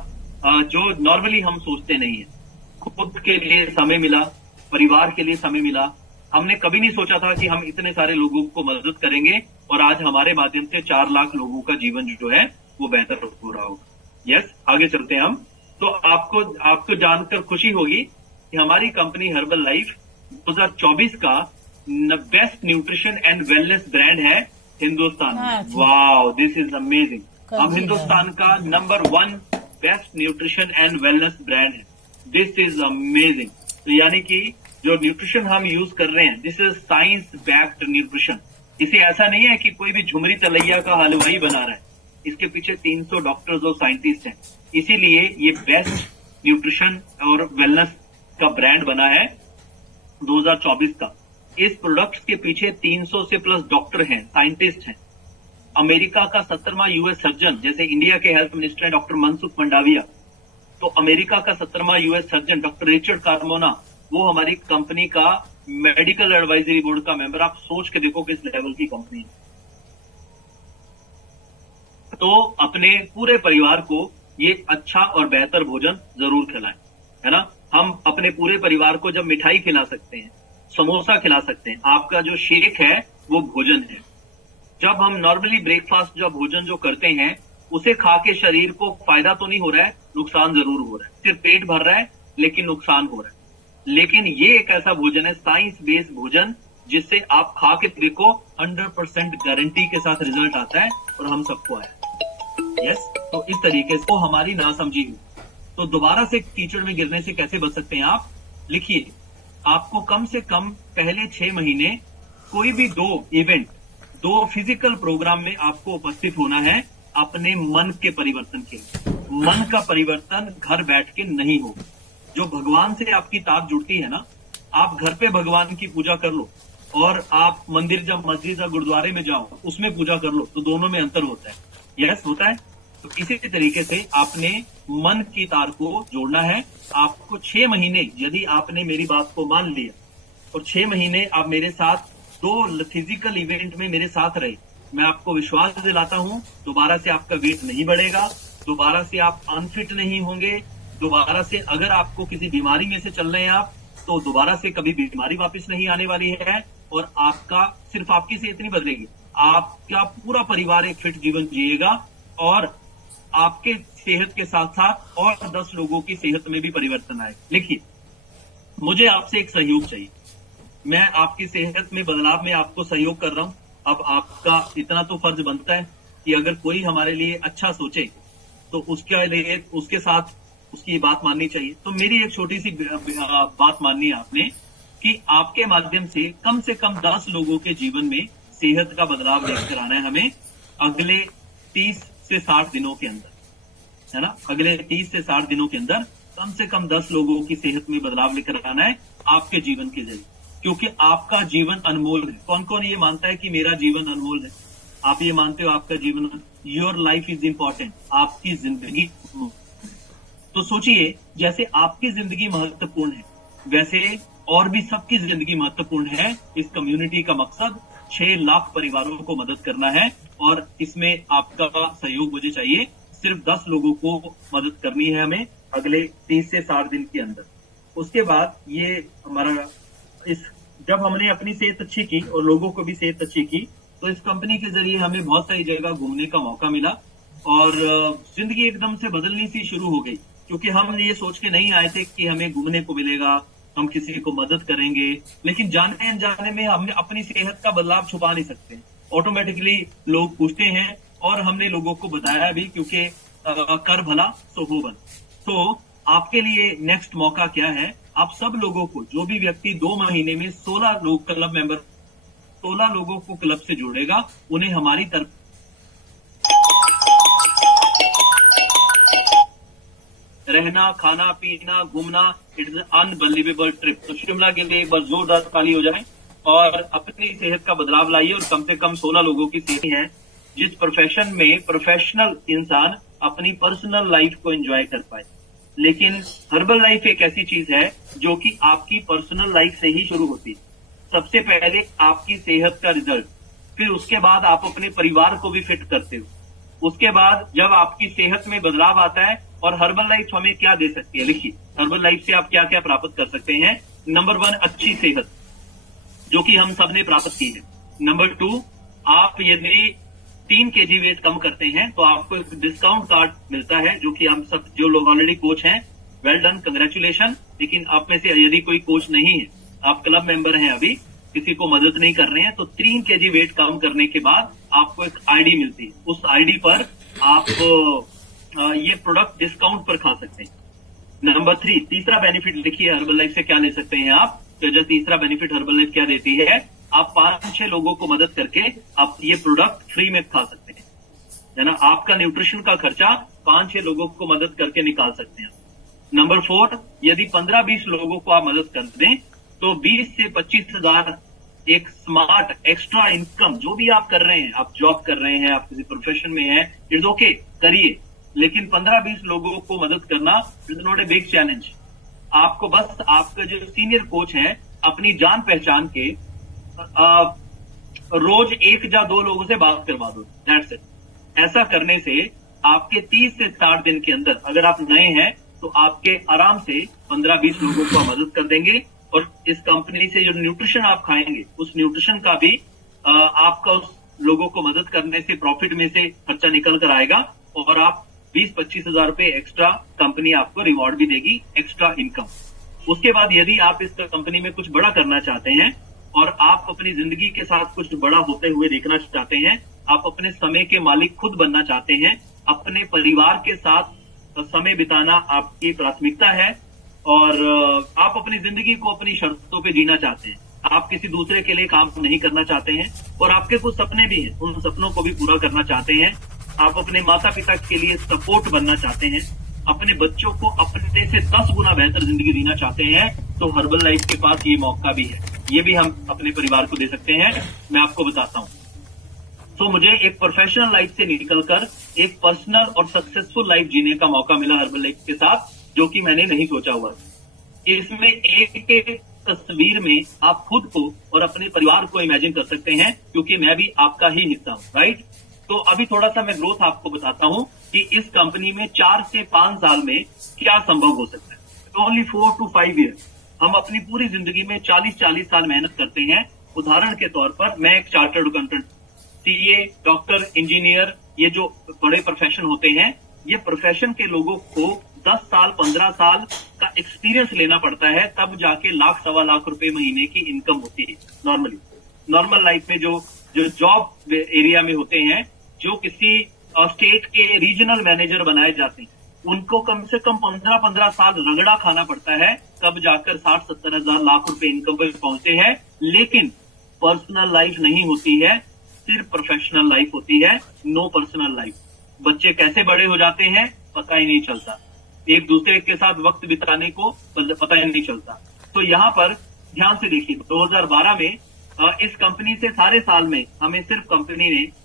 जो नॉर्मली हम सोचते नहीं है। खुद के लिए समय मिला, परिवार के लिए समय मिला। हमने कभी नहीं सोचा था कि हम इतने सारे लोगों को मदद करेंगे और आज हमारे माध्यम से 4 लाख लोगों का जीवन जो है वो बेहतर हो रहा होगा। यस, आगे चलते हैं हम। तो आपको जानकर खुशी होगी कि हमारी कंपनी हर्बल लाइफ 2024 का best nutrition and wellness brand है हिंदुस्तान में। Wow, this is amazing. हम हिंदुस्तान का number 1 best nutrition and wellness brand है। This is amazing. तो यानी कि जो न्यूट्रिशन हम यूज कर रहे हैं, this is science backed nutrition. इसे ऐसा नहीं है कि कोई भी झुमरी तलैया का हलवाई बना रहा है। इसके पीछे 300 डॉक्टर्स और साइंटिस्ट हैं। इसीलिए ये बेस्ट न्यूट्रिशन और वेलनेस का ब्रांड बना है 2024 का। इस प्रोडक्ट्स के पीछे 300 से प्लस डॉक्टर हैं, साइंटिस्ट हैं। अमेरिका का 17वां यूएस सर्जन, जैसे इंडिया के हेल्थ मिनिस्टर है डॉक्टर मनसुख मंडाविया, तो अमेरिका का 17वां US surgeon doctor Richard Carmona, वो हमारी कंपनी का मेडिकल एडवाइजरी बोर्ड का मेंबर। आप सोच के देखो किस लेवल की कंपनी है। तो अपने पूरे परिवार को ये अच्छा और बेहतर भोजन जरूर खिलाएं, है ना। हम अपने पूरे परिवार को जब मिठाई खिला सकते हैं, समोसा खिला सकते हैं, आपका जो शेक है वो भोजन है। जब हम नॉर्मली ब्रेकफास्ट जो भोजन जो करते हैं उसे खा के शरीर को फायदा तो नहीं हो रहा है, नुकसान जरूर हो रहा है। सिर्फ पेट भर रहा है लेकिन नुकसान हो रहा है। लेकिन ये एक ऐसा भोजन है, साइंस बेस्ड भोजन, जिससे आप खा के देखो 100% गारंटी के साथ रिजल्ट आता है और हम सबको आया। यस, तो इस तरीके से हमारी नासमझी हुई। तो दोबारा से कीचड़ में गिरने से कैसे बच सकते हैं आप? लिखिए, आपको कम से कम पहले 6 महीने कोई भी 2 इवेंट, 2 फिजिकल प्रोग्राम में आपको उपस्थित होना है अपने मन के परिवर्तन के लिए। मन का परिवर्तन घर बैठ के नहीं होगा। जो भगवान से आपकी ताक जुड़ती है ना, आप घर पे भगवान की पूजा कर लो और आप मंदिर जब मस्जिद या गुरुद्वारे में जाओ उसमें पूजा कर लो, तो दोनों में अंतर होता है। यस, होता है। तो इसी तरीके से आपने मन की तार को जोड़ना है। आपको 6 महीने, यदि आपने मेरी बात को मान लिया और 6 महीने आप मेरे साथ 2 फिजिकल इवेंट में मेरे साथ रहे, मैं आपको विश्वास दिलाता हूं दोबारा से आपका वेट नहीं बढ़ेगा, दोबारा से आप अनफिट नहीं होंगे, दोबारा से अगर आपको किसी बीमारी में से चल रहे हैं आप, तो दोबारा से कभी बीमारी वापस नहीं आने वाली है। और आपका, सिर्फ आपकी सेहत नहीं बदलेगी, आपका पूरा परिवार एक फिट जीवन जिएगा और आपके सेहत के साथ साथ और 10 लोगों की सेहत में भी परिवर्तन आए। लिखिए, मुझे आपसे एक सहयोग चाहिए। मैं आपकी सेहत में बदलाव में आपको सहयोग कर रहा हूं। अब आपका इतना तो फर्ज बनता है कि अगर कोई हमारे लिए अच्छा सोचे तो उसके लिए, उसके साथ उसकी बात माननी चाहिए। तो मेरी एक छोटी सी बात माननी है आपने कि आपके माध्यम से कम 10 लोगों के जीवन में सेहत का बदलाव लेकर आना है हमें अगले 30 से 60 दिनों के अंदर, है ना। अगले 30 से 60 दिनों के अंदर कम से कम 10 लोगों की सेहत में बदलाव लेकर आना है आपके जीवन के जरिए, क्योंकि आपका जीवन अनमोल है। कौन कौन ये मानता है कि मेरा जीवन अनमोल है? आप ये मानते हो आपका जीवन, योर लाइफ इज इंपॉर्टेंट, आपकी जिंदगी। तो सोचिए, जैसे आपकी जिंदगी महत्वपूर्ण है वैसे और भी सबकी जिंदगी महत्वपूर्ण है। इस कम्युनिटी का मकसद 6 लाख परिवारों को मदद करना है और इसमें आपका सहयोग मुझे चाहिए। सिर्फ 10 लोगों को मदद करनी है हमें अगले 30 से 60 दिन के अंदर। उसके बाद ये हमारा जब हमने अपनी सेहत अच्छी की और लोगों को भी सेहत अच्छी की, तो इस कंपनी के जरिए हमें बहुत सारी जगह घूमने का मौका मिला और जिंदगी एकदम से बदलनी सी शुरू हो गई, क्योंकि हम ये सोच के नहीं आए थे कि हमें घूमने को मिलेगा, हम किसी को मदद करेंगे, लेकिन जाने अनजाने में हमने अपनी सेहत का बदलाव छुपा नहीं सकते। ऑटोमेटिकली लोग पूछते हैं और हमने लोगों को बताया भी, क्योंकि कर भला सो हो भला। तो आपके लिए नेक्स्ट मौका क्या है, आप सब लोगों को, जो भी व्यक्ति 2 महीने में 16 लोग क्लब मेंबर 16 लोगों को क्लब से जोड़ेगा, उन्हें हमारी तरफ रहना, खाना, पीना, घूमना, इट इज अनबिलीवेबल ट्रिप। तो शिमला के लिए एक बार जोरदार ताली हो जाए और अपनी सेहत का बदलाव लाइए और कम से कम 16 लोगों की सेहत है। जिस प्रोफेशन में प्रोफेशनल इंसान अपनी पर्सनल लाइफ को एंजॉय कर पाए, लेकिन हर्बल लाइफ एक ऐसी चीज है जो कि आपकी पर्सनल लाइफ से ही शुरू होती है। सबसे पहले आपकी सेहत का रिजल्ट, फिर उसके बाद आप अपने परिवार को भी फिट करते हो, उसके बाद जब आपकी सेहत में बदलाव आता है। और हर्बल लाइफ हमें क्या दे सकती है, लिखिए हर्बल लाइफ से आप क्या क्या प्राप्त कर सकते हैं। नंबर 1, अच्छी सेहत, जो कि हम सब ने प्राप्त की है। नंबर 2, आप यदि 3 kg वेट कम करते हैं तो आपको एक डिस्काउंट कार्ड मिलता है, जो कि हम सब जो लोग ऑलरेडी कोच हैं, वेल डन, कंग्रेचुलेशन। लेकिन आप में से यदि कोई कोच नहीं है, आप क्लब मेंबर हैं, अभी किसी को मदद नहीं कर रहे हैं, तो 3 kg वेट कम करने के बाद आपको एक आईडी मिलती है। उस आईडी पर आप ये प्रोडक्ट डिस्काउंट पर खा सकते हैं। नंबर 3, तीसरा बेनिफिट लिखिए हर्बल लाइफ से क्या ले सकते हैं आप। तो जो तीसरा बेनिफिट हर्बल लाइफ क्या देती है, आप 5-6 लोगों को मदद करके आप ये प्रोडक्ट फ्री में खा सकते हैं, है ना। आपका न्यूट्रिशन का खर्चा 5-6 लोगों को मदद करके निकाल सकते हैं। नंबर 4, यदि 15-20 लोगों को आप मदद कर दें तो 20 से 25 हजार एक स्मार्ट एक्स्ट्रा इनकम, जो भी आप कर रहे हैं, आप जॉब कर रहे हैं, आप किसी प्रोफेशन में हैं, इट्स ओके, करिए, लेकिन 15-20 लोगों को मदद करना is not a big challenge. आपको बस आपका जो सीनियर कोच है, अपनी जान पहचान के रोज 1 या 2 लोगों से बात करवा दो, दैट्स इट। ऐसा करने से आपके 30 से 60 दिन के अंदर, अगर आप नए हैं तो आपके आराम से 15-20 लोगों को मदद कर देंगे। और इस कंपनी से जो न्यूट्रिशन आप खाएंगे, उस न्यूट्रिशन का भी आपका उस लोगों को मदद करने से प्रॉफिट में से खर्चा निकल कर आएगा और आप 20-25 हजार रुपए एक्स्ट्रा कंपनी आपको रिवॉर्ड भी देगी, एक्स्ट्रा इनकम। उसके बाद यदि आप इस कंपनी में कुछ बड़ा करना चाहते हैं और आप अपनी जिंदगी के साथ कुछ बड़ा होते हुए देखना चाहते हैं, आप अपने समय के मालिक खुद बनना चाहते हैं, अपने परिवार के साथ समय बिताना आपकी प्राथमिकता है और आप अपनी जिंदगी को अपनी शर्तों पे जीना चाहते हैं, आप किसी दूसरे के लिए काम नहीं करना चाहते हैं और आपके कुछ सपने भी हैं, उन सपनों को भी पूरा करना चाहते हैं, आप अपने माता पिता के लिए सपोर्ट बनना चाहते हैं, अपने बच्चों को अपने से 10 गुना बेहतर जिंदगी जीना चाहते हैं, तो हर्बल लाइफ के पास ये मौका भी है। ये भी हम अपने परिवार को दे सकते हैं। मैं आपको बताता हूँ। तो मुझे एक प्रोफेशनल लाइफ से निकलकर एक पर्सनल और सक्सेसफुल लाइफ जीने का मौका मिला हर्बल लाइफ के साथ, जो कि मैंने नहीं सोचा हुआ। इसमें एक तस्वीर में आप खुद को और अपने परिवार को इमेजिन कर सकते हैं, क्योंकि मैं भी आपका ही हिस्सा हूँ, राइट। तो अभी थोड़ा सा मैं ग्रोथ आपको बताता हूँ कि इस कंपनी में 4 से 5 साल में क्या संभव हो सकता है। Only 4 to 5 year. हम अपनी पूरी जिंदगी में 40-40 साल मेहनत करते हैं। उदाहरण के तौर पर मैं एक chartered accountant, CA, doctor, engineer, ये जो बड़े प्रोफेशन होते हैं, ये प्रोफेशन के लोगों को 10 साल 15 साल का एक्सपीरियंस लेना पड़ता है, तब जाके लाख-सवा लाख रुपए महीने की इनकम होती है नॉर्मली। नॉर्मल लाइफ में जो जॉब एरिया में होते हैं, जो किसी स्टेट के रीजनल मैनेजर बनाए जाते हैं, उनको कम से कम 15-15 साल रगड़ा खाना पड़ता है, तब जाकर 60-70 हजार लाख रुपए इनकम पर पहुंचते हैं। लेकिन पर्सनल लाइफ नहीं होती है, सिर्फ प्रोफेशनल लाइफ होती है, नो पर्सनल लाइफ। बच्चे कैसे बड़े हो जाते हैं पता ही नहीं चलता, एक दूसरे के साथ वक्त बिताने को पता ही नहीं चलता। तो यहाँ पर ध्यान से देखिए, 2012 में इस कंपनी से सारे साल में हमें सिर्फ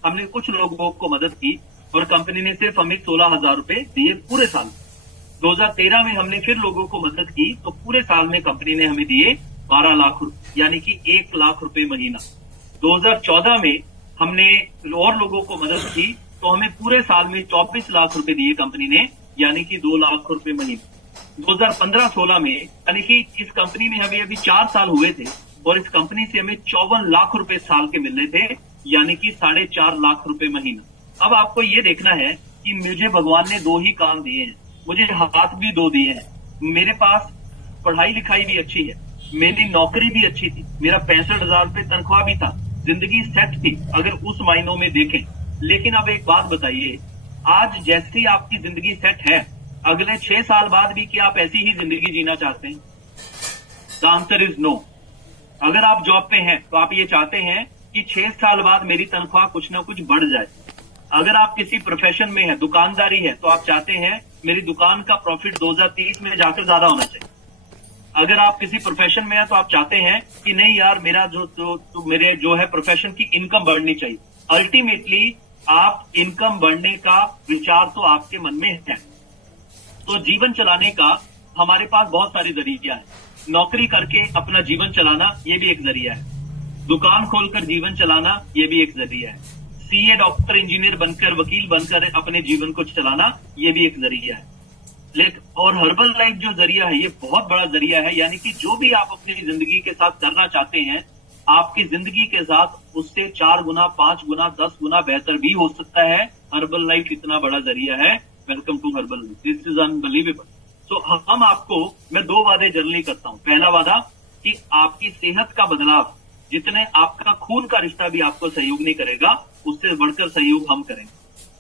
हमने कुछ लोगों को मदद की और कंपनी ने सिर्फ हमें 16,000 रुपए दिए पूरे साल। 2013 में हमने फिर लोगों को मदद की तो पूरे साल में कंपनी ने हमें दिए 12 लाख रुपए, यानी कि 1 लाख रुपए महीना। 2014 में हमने और लोगों को मदद की तो हमें पूरे साल में 24 लाख रुपए दिए कंपनी ने, यानी कि 2 लाख रुपए महीना। 2015-16 में, यानी कि इस कंपनी में हमें अभी 4 साल हुए थे और इस कंपनी से हमें 54 लाख रुपए साल के मिल रहे थे, यानी कि 4.5 लाख रुपए महीना। अब आपको ये देखना है कि मुझे भगवान ने 2 ही काम दिए हैं, मुझे हाथ भी 2 दिए हैं, मेरे पास पढ़ाई लिखाई भी अच्छी है, मेरी नौकरी भी अच्छी थी, मेरा 65,000 रुपए तनख्वाह भी था, जिंदगी सेट थी अगर उस मायनों में देखें। लेकिन अब एक बात बताइए, आज जैसी आपकी जिंदगी सेट है, अगले 6 साल बाद भी क्या आप ऐसी ही जिंदगी जीना चाहते हैं? The answer is no. अगर आप जॉब पे हैं तो आप ये चाहते हैं कि 6 साल बाद मेरी तनख्वाह कुछ ना कुछ बढ़ जाए। अगर आप किसी प्रोफेशन में है, दुकानदारी है, तो आप चाहते हैं मेरी दुकान का प्रॉफिट 2030 में जाकर ज्यादा होना चाहिए। अगर आप किसी प्रोफेशन में है तो आप चाहते हैं कि नहीं यार, मेरा मेरे जो है प्रोफेशन की इनकम बढ़नी चाहिए। अल्टीमेटली आप इनकम बढ़ने का विचार तो आपके मन में है। तो जीवन चलाने का हमारे पास बहुत सारे जरिया है। नौकरी करके अपना जीवन चलाना ये भी एक जरिया है, दुकान खोलकर जीवन चलाना ये भी एक जरिया है, सीए, डॉक्टर, इंजीनियर बनकर, वकील बनकर अपने जीवन को चलाना ये भी एक जरिया है। लेकिन और हर्बल लाइफ जो जरिया है ये बहुत बड़ा जरिया है, यानी कि जो भी आप अपनी जिंदगी के साथ करना चाहते हैं, आपकी जिंदगी के साथ उससे 4 गुना, 5 गुना, 10 गुना बेहतर भी हो सकता है। हर्बल लाइफ इतना बड़ा जरिया है। Welcome to Herbalife, this is unbelievable. तो हम आपको, मैं 2 वादे जनरली करता हूं। पहला वादा कि आपकी सेहत का बदलाव, जितने आपका खून का रिश्ता भी आपको सहयोग नहीं करेगा, उससे बढ़कर सहयोग हम करेंगे।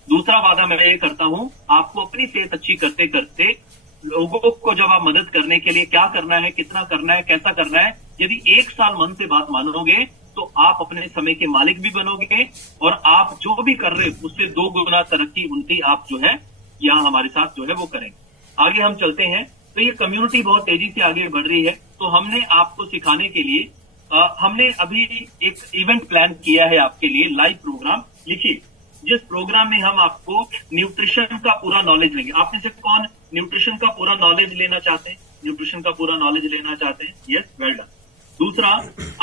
दूसरा वादा मैं ये करता हूं, आपको अपनी सेहत अच्छी करते करते लोगों को जब आप मदद करने के लिए क्या करना है, कितना करना है, कैसा करना है, यदि 1 साल मन से बात मानोगे तो आप अपने समय के मालिक भी बनोगे और आप जो भी कर रहे उससे 2 गुना तरक्की, उनकी आप जो है यहाँ हमारे साथ जो है वो करेंगे। आगे हम चलते हैं। तो ये कम्युनिटी बहुत तेजी से आगे बढ़ रही है, तो हमने आपको सिखाने के लिए हमने अभी एक इवेंट प्लान किया है आपके लिए, लाइव प्रोग्राम। लिखिए, जिस प्रोग्राम में हम आपको न्यूट्रिशन का पूरा नॉलेज लेंगे। आप में से कौन न्यूट्रिशन का पूरा नॉलेज लेना चाहते हैं? न्यूट्रिशन का पूरा नॉलेज लेना चाहते हैं? Yes, well done. दूसरा,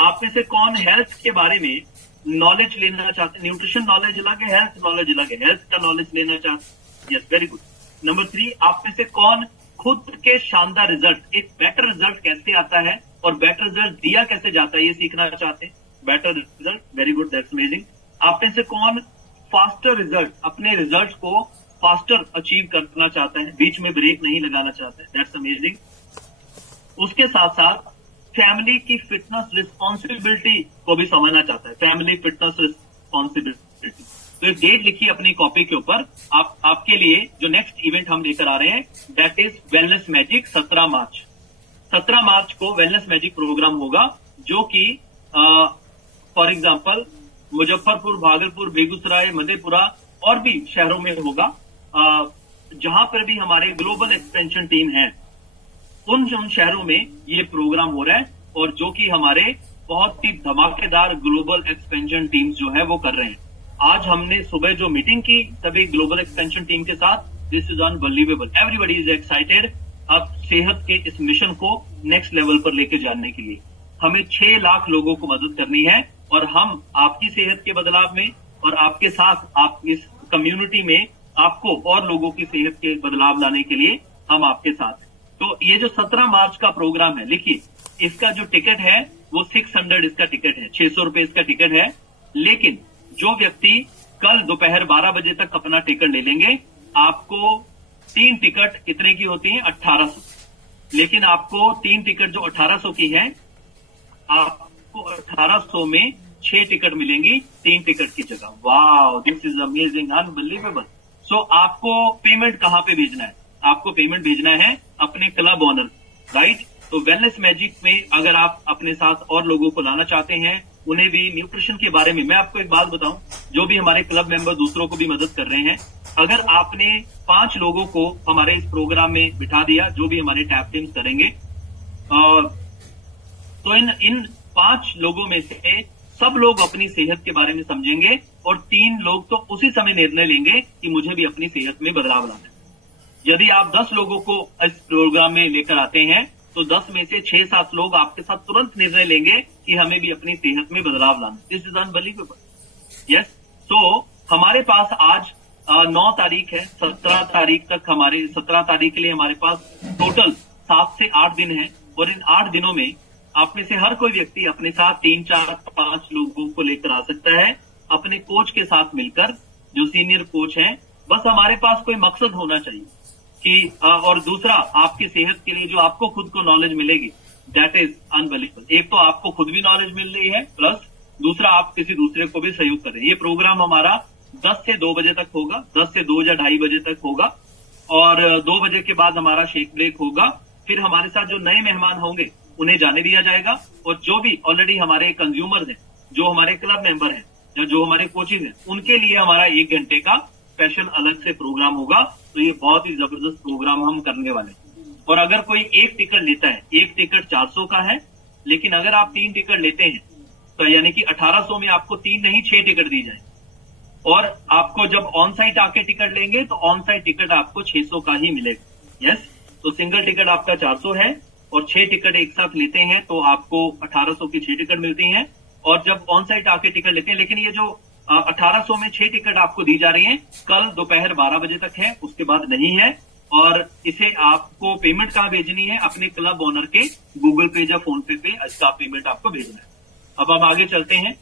आप में से कौन हेल्थ के बारे में नॉलेज लेना चाहते हैं? न्यूट्रिशन नॉलेज अलग है, हेल्थ नॉलेज अलग है, हेल्थ का नॉलेज लेना चाहते हैं? Yes, very good. नंबर 3, आप में से कौन खुद के शानदार रिजल्ट, एक बेटर रिजल्ट कैसे आता है और बेटर रिजल्ट दिया कैसे जाता है, ये सीखना चाहते हैं? Better result, very good, that's amazing. आप में से कौन फास्टर रिजल्ट, अपने रिजल्ट को फास्टर अचीव करना चाहता है, बीच में ब्रेक नहीं लगाना चाहता है? That's amazing. उसके साथ साथ फैमिली की फिटनेस रिस्पॉन्सिबिलिटी को भी समझना चाहता है, फैमिली फिटनेस रिस्पॉन्सिबिलिटी। तो एक डेट लिखिए अपनी कॉपी के ऊपर। आपके लिए जो नेक्स्ट इवेंट हम लेकर आ रहे हैं, दैट इज वेलनेस मैजिक। 17 मार्च 17 मार्च को वेलनेस मैजिक प्रोग्राम होगा, जो कि फॉर एग्जांपल मुजफ्फरपुर, भागलपुर, बेगूसराय, मधेपुरा और भी शहरों में होगा। जहां पर भी हमारे ग्लोबल एक्सपेंशन टीम है, उन शहरों में ये प्रोग्राम हो रहा है, और जो कि हमारे बहुत ही धमाकेदार ग्लोबल एक्सपेंशन टीम्स जो है वो कर रहे हैं। आज हमने सुबह जो मीटिंग की सभी ग्लोबल एक्सपेंशन टीम के साथ, this is unbelievable, everybody is excited अब सेहत के इस मिशन को नेक्स्ट लेवल पर लेके जाने के लिए। हमें 6 लाख लोगों को मदद करनी है, और हम आपकी सेहत के बदलाव में और आपके साथ, आप इस कम्युनिटी में आपको और लोगों की सेहत के बदलाव लाने के लिए हम आपके साथ। तो ये जो 17 मार्च का प्रोग्राम है, लिखिए, इसका जो टिकट है वो 600 इसका टिकट है, 600 रुपए इसका टिकट है। लेकिन जो व्यक्ति कल दोपहर 12 बजे तक अपना टिकट ले लेंगे, आपको 3 टिकट कितने की होती है? 1800। लेकिन आपको 3 टिकट जो 1800 की है, आपको 1800 में 6 टिकट मिलेंगी 3 टिकट की जगह। Wow, this is amazing, unbelievable. So आपको पेमेंट कहां पे भेजना है? आपको पेमेंट भेजना है अपने क्लब ओनर, राइट? तो वेलनेस मैजिक में अगर आप अपने साथ और लोगों को लाना चाहते हैं, उन्हें भी न्यूट्रिशन के बारे में, मैं आपको एक बात बताऊं, जो भी हमारे क्लब मेंबर दूसरों को भी मदद कर रहे हैं, अगर आपने 5 लोगों को हमारे इस प्रोग्राम में बिठा दिया, जो भी हमारे टैप टीम्स करेंगे, तो इन 5 लोगों में से सब लोग अपनी सेहत के बारे में समझेंगे और 3 लोग तो उसी समय निर्णय लेंगे कि मुझे भी अपनी सेहत में बदलाव लाना है। यदि आप 10 लोगों को इस प्रोग्राम में लेकर आते हैं तो 10 में से 6-7 लोग आपके साथ तुरंत निर्णय लेंगे कि हमें भी अपनी सेहत में बदलाव लाना है। This is unbelievable. यस, तो हमारे पास आज 9 तारीख है, 17 तारीख तक 17 तारीख के लिए हमारे पास टोटल 7 से 8 दिन है और इन 8 दिनों में आप में से हर कोई व्यक्ति अपने साथ 3, 4, 5 लोगों को लेकर आ सकता है अपने कोच के साथ मिलकर, जो सीनियर कोच हैं। बस हमारे पास कोई मकसद होना चाहिए कि और दूसरा आपकी सेहत के लिए जो आपको खुद को नॉलेज मिलेगी, दैट इज अनबिलीवेबल। एक तो आपको खुद भी नॉलेज मिल रही है, प्लस दूसरा आप किसी दूसरे को भी सहयोग कर रहे हैं। ये प्रोग्राम हमारा 10 से 2 बजे तक होगा, 10 से 2 या 2:30 बजे तक होगा और 2 बजे के बाद हमारा शेक ब्रेक होगा। फिर हमारे साथ जो नए मेहमान होंगे उन्हें जाने दिया जाएगा और जो भी ऑलरेडी हमारे कंज्यूमर्स हैं, जो हमारे क्लब मेंबर हैं या जो हमारे कोचेज हैं, उनके लिए हमारा 1 घंटे का स्पेशल अलग से प्रोग्राम होगा। तो ये बहुत ही जबरदस्त प्रोग्राम हम करने वाले हैं। और अगर कोई एक टिकट लेता है, एक टिकट 400 का है, लेकिन अगर आप 3 टिकट लेते हैं तो यानी कि 1800 में आपको 3 नहीं 6 टिकट दी जाए। और आपको जब ऑन साइट आके टिकट लेंगे तो ऑन साइट टिकट आपको 600 का ही मिलेगा। यस, तो सिंगल टिकट आपका 400 है और 6 टिकट एक साथ लेते हैं तो आपको 1800 की 6 टिकट मिलती हैं। और जब ऑन साइट आके टिकट लेते हैं, लेकिन ये जो 1800 में 6 टिकट आपको दी जा रही हैं, कल दोपहर 12 बजे तक है, उसके बाद नहीं है। और इसे आपको पेमेंट कहाँ भेजनी है? अपने क्लब ओनर के गूगल पे या फोन पे इसका पेमेंट आपको भेजना है। अब हम आगे चलते हैं।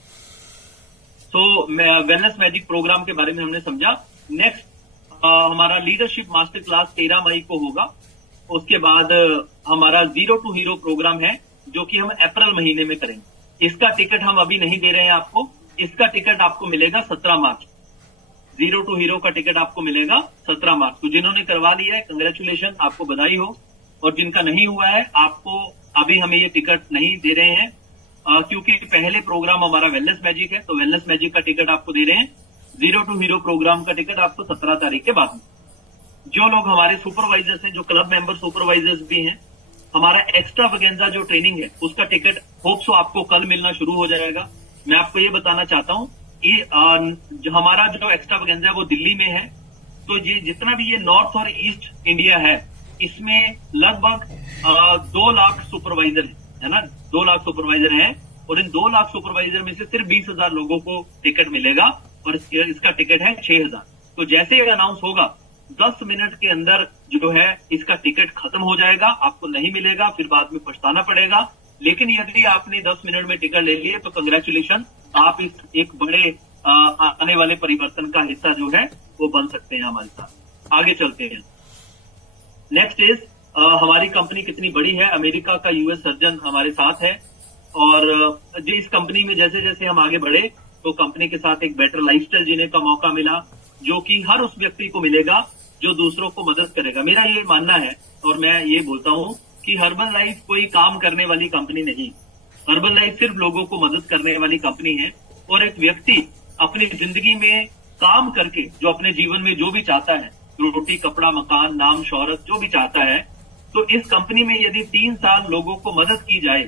तो वेलनेस मैजिक प्रोग्राम के बारे में हमने समझा। नेक्स्ट हमारा लीडरशिप मास्टर क्लास 13 मई को होगा। उसके बाद हमारा 0 to हीरो प्रोग्राम है जो कि हम अप्रैल महीने में करेंगे। इसका टिकट हम अभी नहीं दे रहे हैं आपको, इसका टिकट आपको मिलेगा 17 मार्च। 0 to हीरो का टिकट आपको मिलेगा 17 मार्च को। जिन्होंने करवा लिया है कंग्रेचुलेशन, आपको बधाई हो। और जिनका नहीं हुआ है आपको अभी हमें ये टिकट नहीं दे रहे हैं क्योंकि पहले प्रोग्राम हमारा वेलनेस मैजिक है, तो वेलनेस मैजिक का टिकट आपको दे रहे हैं। 0 to हीरो प्रोग्राम का टिकट आपको 17 तारीख के बाद में। जो लोग हमारे सुपरवाइजर्स हैं, जो क्लब मेंबर सुपरवाइजर्स भी हैं, हमारा एक्स्ट्रा वगेंजा जो ट्रेनिंग है उसका टिकट होप सो आपको कल मिलना शुरू हो जाएगा। मैं आपको ये बताना चाहता हूँ कि हमारा जो एक्स्ट्रा वगेंजा है वो दिल्ली में है। तो ये जितना भी ये नॉर्थ और ईस्ट इंडिया है, इसमें लगभग 2 लाख सुपरवाइजर है ना, 2 लाख सुपरवाइजर हैं। और इन 2 लाख सुपरवाइजर में से सिर्फ 20,000 लोगों को टिकट मिलेगा और इसका टिकट है 6,000। तो जैसे ही अनाउंस होगा 10 मिनट के अंदर जो है इसका टिकट खत्म हो जाएगा, आपको नहीं मिलेगा, फिर बाद में पछताना पड़ेगा। लेकिन यदि आपने 10 मिनट में टिकट ले लिए तो कंग्रेचुलेशन, आप इस एक बड़े आने वाले परिवर्तन का हिस्सा जो है वो बन सकते हैं हमारे साथ। आगे चलते हैं। नेक्स्ट इज हमारी कंपनी कितनी बड़ी है। अमेरिका का यूएस सर्जन हमारे साथ है और जो इस कंपनी में जैसे जैसे हम आगे बढ़े तो कंपनी के साथ एक बेटर लाइफस्टाइल जीने का मौका मिला, जो कि हर उस व्यक्ति को मिलेगा जो दूसरों को मदद करेगा। मेरा ये मानना है और मैं ये बोलता हूँ कि हर्बल लाइफ कोई काम करने वाली कंपनी नहीं, हर्बल लाइफ सिर्फ लोगों को मदद करने वाली कंपनी है। और एक व्यक्ति अपनी जिंदगी में काम करके जो अपने जीवन में जो भी चाहता है, रोटी कपड़ा मकान नाम शोहरत जो भी चाहता है, तो इस कंपनी में यदि 3 साल लोगों को मदद की जाए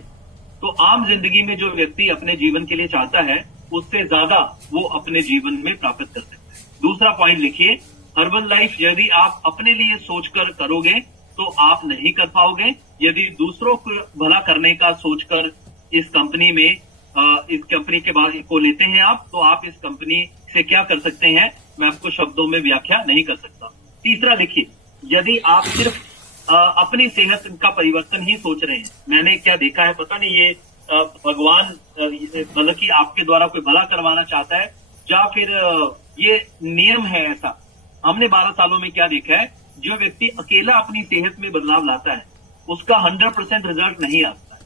तो आम जिंदगी में जो व्यक्ति अपने जीवन के लिए चाहता है उससे ज्यादा वो अपने जीवन में प्राप्त कर सकता है। दूसरा पॉइंट लिखिए, हर्बल लाइफ यदि आप अपने लिए सोचकर करोगे तो आप नहीं कर पाओगे। यदि दूसरों को भला करने का सोचकर इस कंपनी में इस कंपनी के बाद को लेते हैं आप, तो आप इस कंपनी से क्या कर सकते हैं मैं आपको शब्दों में व्याख्या नहीं कर सकता। तीसरा लिखिए, यदि आप सिर्फ अपनी सेहत का परिवर्तन ही सोच रहे हैं, मैंने क्या देखा है पता नहीं, ये भगवान मतलब कि आपके द्वारा कोई भला करवाना चाहता है या फिर ये नियम है ऐसा। हमने 12 सालों में क्या देखा है, जो व्यक्ति अकेला अपनी सेहत में बदलाव लाता है उसका 100% रिजल्ट नहीं आता है,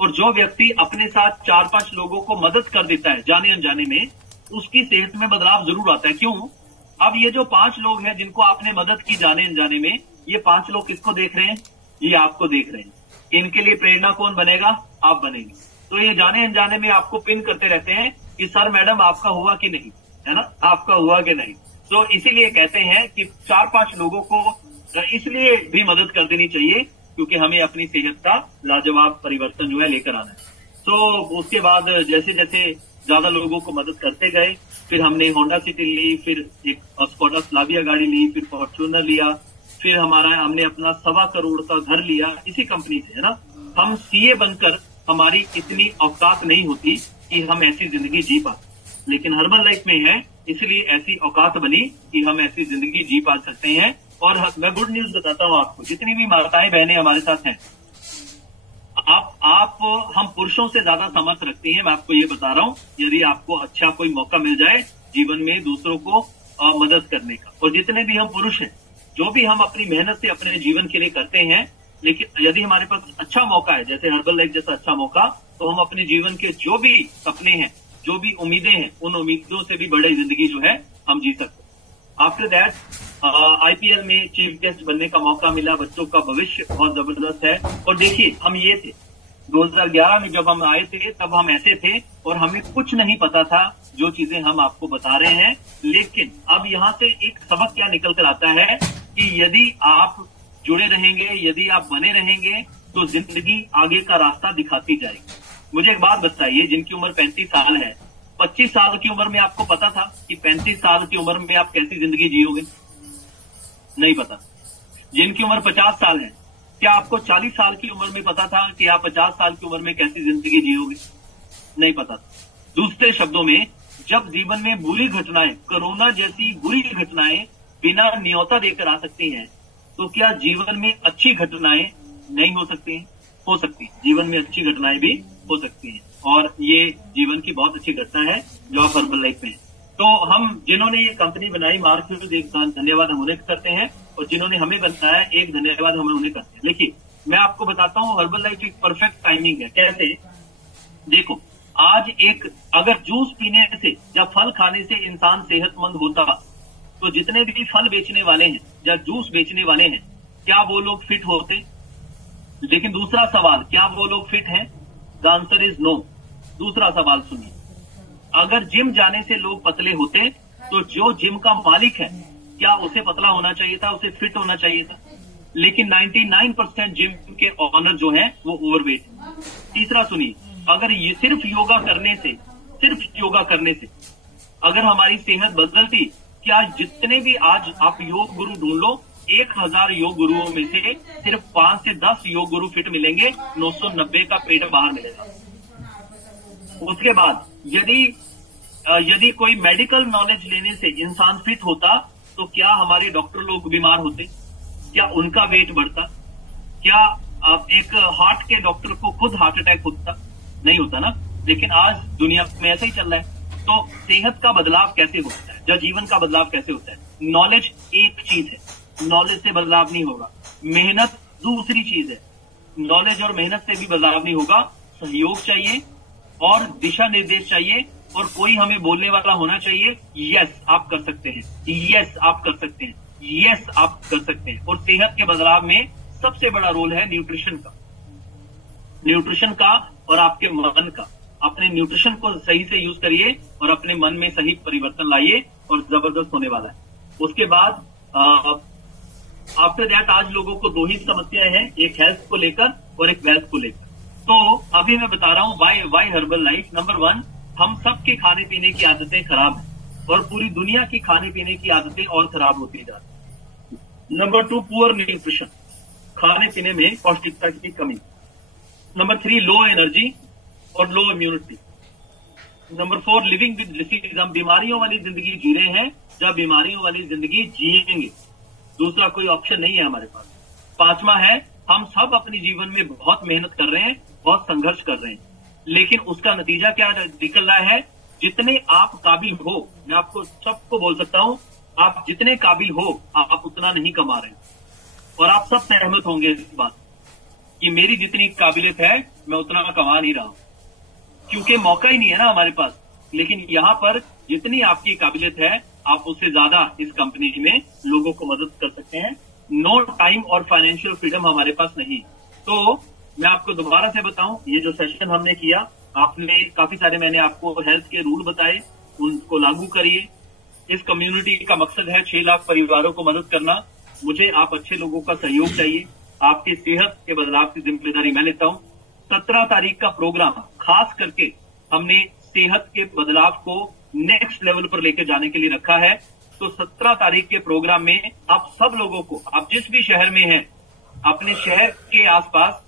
और जो व्यक्ति अपने साथ 4-5 लोगों को मदद कर देता है जाने अनजाने में, उसकी सेहत में बदलाव जरूर आता है। क्यों? अब ये जो 5 लोग हैं जिनको आपने मदद की जाने अनजाने में, ये 5 लोग किसको देख रहे हैं? ये आपको देख रहे हैं। इनके लिए प्रेरणा कौन बनेगा? आप बनेंगे। तो ये जाने अनजाने में आपको पिन करते रहते हैं कि सर मैडम आपका हुआ कि नहीं, है ना, आपका हुआ कि नहीं। तो इसीलिए कहते हैं कि 4-5 लोगों को इसलिए भी मदद कर देनी चाहिए क्योंकि हमें अपनी सेहत का लाजवाब परिवर्तन जो है लेकर आना है। तो उसके बाद जैसे जैसे ज्यादा लोगों को मदद करते गए। फिर हमने होंडा सिटी ली, फिर एक स्कोडा स्लाविया गाड़ी ली, फिर फॉर्च्यूनर लिया, फिर हमने अपना 1.25 करोड़ का घर लिया इसी कंपनी से, है ना। हम सीए बनकर हमारी इतनी औकात नहीं होती कि हम ऐसी जिंदगी जी पाते, लेकिन हर्बल लाइफ में है, इसलिए ऐसी औकात बनी कि हम ऐसी जिंदगी जी पा सकते हैं। और मैं गुड न्यूज बताता हूँ आपको, जितनी भी माताएं बहनें हमारे साथ हैं, आप हम पुरुषों से ज्यादा समर्थ रखती हैं, मैं आपको ये बता रहा हूँ। यदि आपको अच्छा कोई मौका मिल जाए जीवन में दूसरों को मदद करने का, और जितने भी हम पुरुष हैं, जो भी हम अपनी मेहनत से अपने जीवन के लिए करते हैं, लेकिन यदि हमारे पास अच्छा मौका है, जैसे हर्बल लाइफ जैसा अच्छा मौका, तो हम अपने जीवन के जो भी सपने हैं, जो भी उम्मीदें हैं, उन उम्मीदों से भी बड़ी जिंदगी जो है हम जी सकते हैं। आफ्टर दैट आईपीएल में चीफ गेस्ट बनने का मौका मिला। बच्चों का भविष्य बहुत जबरदस्त है। और देखिए, हम ये थे 2011 में जब हम आए थे, तब हम ऐसे थे और हमें कुछ नहीं पता था जो चीजें हम आपको बता रहे हैं। लेकिन अब यहाँ से एक सबक क्या निकल कर आता है कि यदि आप जुड़े रहेंगे, यदि आप बने रहेंगे, तो जिंदगी आगे का रास्ता दिखाती जाएगी। मुझे एक बात बताइए, जिनकी उम्र 35 साल है, 25 साल की उम्र में आपको पता था कि 35 साल की उम्र में आप कैसी जिंदगी जियोगे? नहीं पता। जिनकी उम्र 50 साल है, क्या आपको 40 साल की उम्र में पता था कि आप 50 साल की उम्र में कैसी जिंदगी जियोगे? नहीं पता था। दूसरे शब्दों में, जब जीवन में बुरी घटनाएं, कोरोना जैसी बुरी घटनाएं बिना न्योता देकर आ सकती हैं, तो क्या जीवन में अच्छी घटनाएं नहीं हो सकती हैं? हो सकती है। जीवन में अच्छी घटनाएं भी हो सकती हैं, और ये जीवन की बहुत अच्छी घटना है जो आप हर्बल लाइफ में है। तो हम जिन्होंने ये कंपनी बनाई, मार्केट, एक धन्यवाद हम उन्हें करते हैं, और जिन्होंने हमें बनाया, एक धन्यवाद हमें उन्हें करते हैं। देखिए, मैं आपको बताता हूँ, हर्बल लाइफ एक परफेक्ट टाइमिंग है। कैसे? देखो, आज अगर जूस पीने से या फल खाने से इंसान सेहतमंद होता, तो जितने भी फल बेचने वाले हैं या जूस बेचने वाले हैं, क्या वो लोग फिट होते? लेकिन दूसरा सवाल, क्या वो लोग फिट हैं? The answer is no. दूसरा सवाल सुनिए, अगर जिम जाने से लोग पतले होते, तो जो जिम का मालिक है, क्या उसे पतला होना चाहिए था? उसे फिट होना चाहिए था? लेकिन 99% जिम के ऑनर जो हैं वो ओवरवेट है। तीसरा सुनिए, अगर ये सिर्फ योगा करने से अगर हमारी सेहत बदलती, क्या जितने भी आज आप योग गुरु ढूंढ लो, 1000 योग गुरुओं में से सिर्फ 5 से 10 योग गुरु फिट मिलेंगे, 990 का पेट बाहर मिलेगा। उसके बाद यदि कोई मेडिकल नॉलेज लेने से इंसान फिट होता, तो क्या हमारे डॉक्टर लोग बीमार होते? क्या उनका वेट बढ़ता? क्या एक हार्ट के डॉक्टर को खुद हार्ट अटैक होता? नहीं होता ना। लेकिन आज दुनिया में ऐसा ही चल रहा है। तो सेहत का बदलाव कैसे होता है, या जीवन का बदलाव कैसे होता है? नॉलेज एक चीज है, नॉलेज से बदलाव नहीं होगा। मेहनत दूसरी चीज है, नॉलेज और मेहनत से भी बदलाव नहीं होगा। सहयोग चाहिए और दिशा निर्देश चाहिए, और कोई हमें बोलने वाला होना चाहिए, यस आप कर सकते हैं, यस आप कर सकते हैं, यस आप कर सकते हैं। और सेहत के बदलाव में सबसे बड़ा रोल है न्यूट्रिशन का और आपके मन का। अपने न्यूट्रिशन को सही से यूज करिए और अपने मन में सही परिवर्तन लाइए, और जबरदस्त होने वाला है। उसके बाद आफ्टर दैट आज लोगों को 2 ही समस्याएं हैं, एक हेल्थ को लेकर और एक वेल्थ को लेकर। तो अभी मैं बता रहा हूं वाई हर्बल लाइफ। नंबर 1, हम सबके खाने पीने की आदतें खराब हैं, और पूरी दुनिया की खाने पीने की आदतें और खराब होती जा रही है। नंबर 2, पुअर न्यूट्रिशन, खाने पीने में पौष्टिकता की कमी। नंबर 3, लो एनर्जी और लो immunity. Number 4, living with disease, हम बीमारियों वाली जिंदगी जी रहे हैं, जब बीमारियों वाली जिंदगी जिएंगे, दूसरा कोई ऑप्शन नहीं है हमारे पास। 5वां है, हम सब अपने जीवन में बहुत मेहनत कर रहे हैं, बहुत संघर्ष कर रहे हैं, लेकिन उसका नतीजा क्या निकल रहा है? जितने आप काबिल हो, मैं आपको सबको बोल सकता हूं, आप जितने काबिल हो, आप उतना नहीं कमा रहे। और आप सब सहमत होंगे इस बात कि मेरी जितनी काबिलियत है, मैं उतना कमा नहीं रहा हूं, क्योंकि मौका ही नहीं है ना हमारे पास। लेकिन यहाँ पर जितनी आपकी काबिलियत है, आप उससे ज्यादा इस कंपनी में लोगों को मदद कर सकते हैं। नो टाइम और फाइनेंशियल फ्रीडम हमारे पास नहीं। तो मैं आपको दोबारा से बताऊं, ये जो सेशन हमने किया, आपने काफी सारे, मैंने आपको हेल्थ के रूल बताए, उनको लागू करिए। इस कम्युनिटी का मकसद है 6 लाख परिवारों को मदद करना। मुझे आप अच्छे लोगों का सहयोग चाहिए। आपकी सेहत के बदलाव की जिम्मेदारी मैं लेता हूं। 17 तारीख का प्रोग्राम खास करके हमने सेहत के बदलाव को नेक्स्ट लेवल पर लेकर जाने के लिए रखा है। तो 17 तारीख के प्रोग्राम में आप सब लोगों को, आप जिस भी शहर में हैं, अपने शहर के आसपास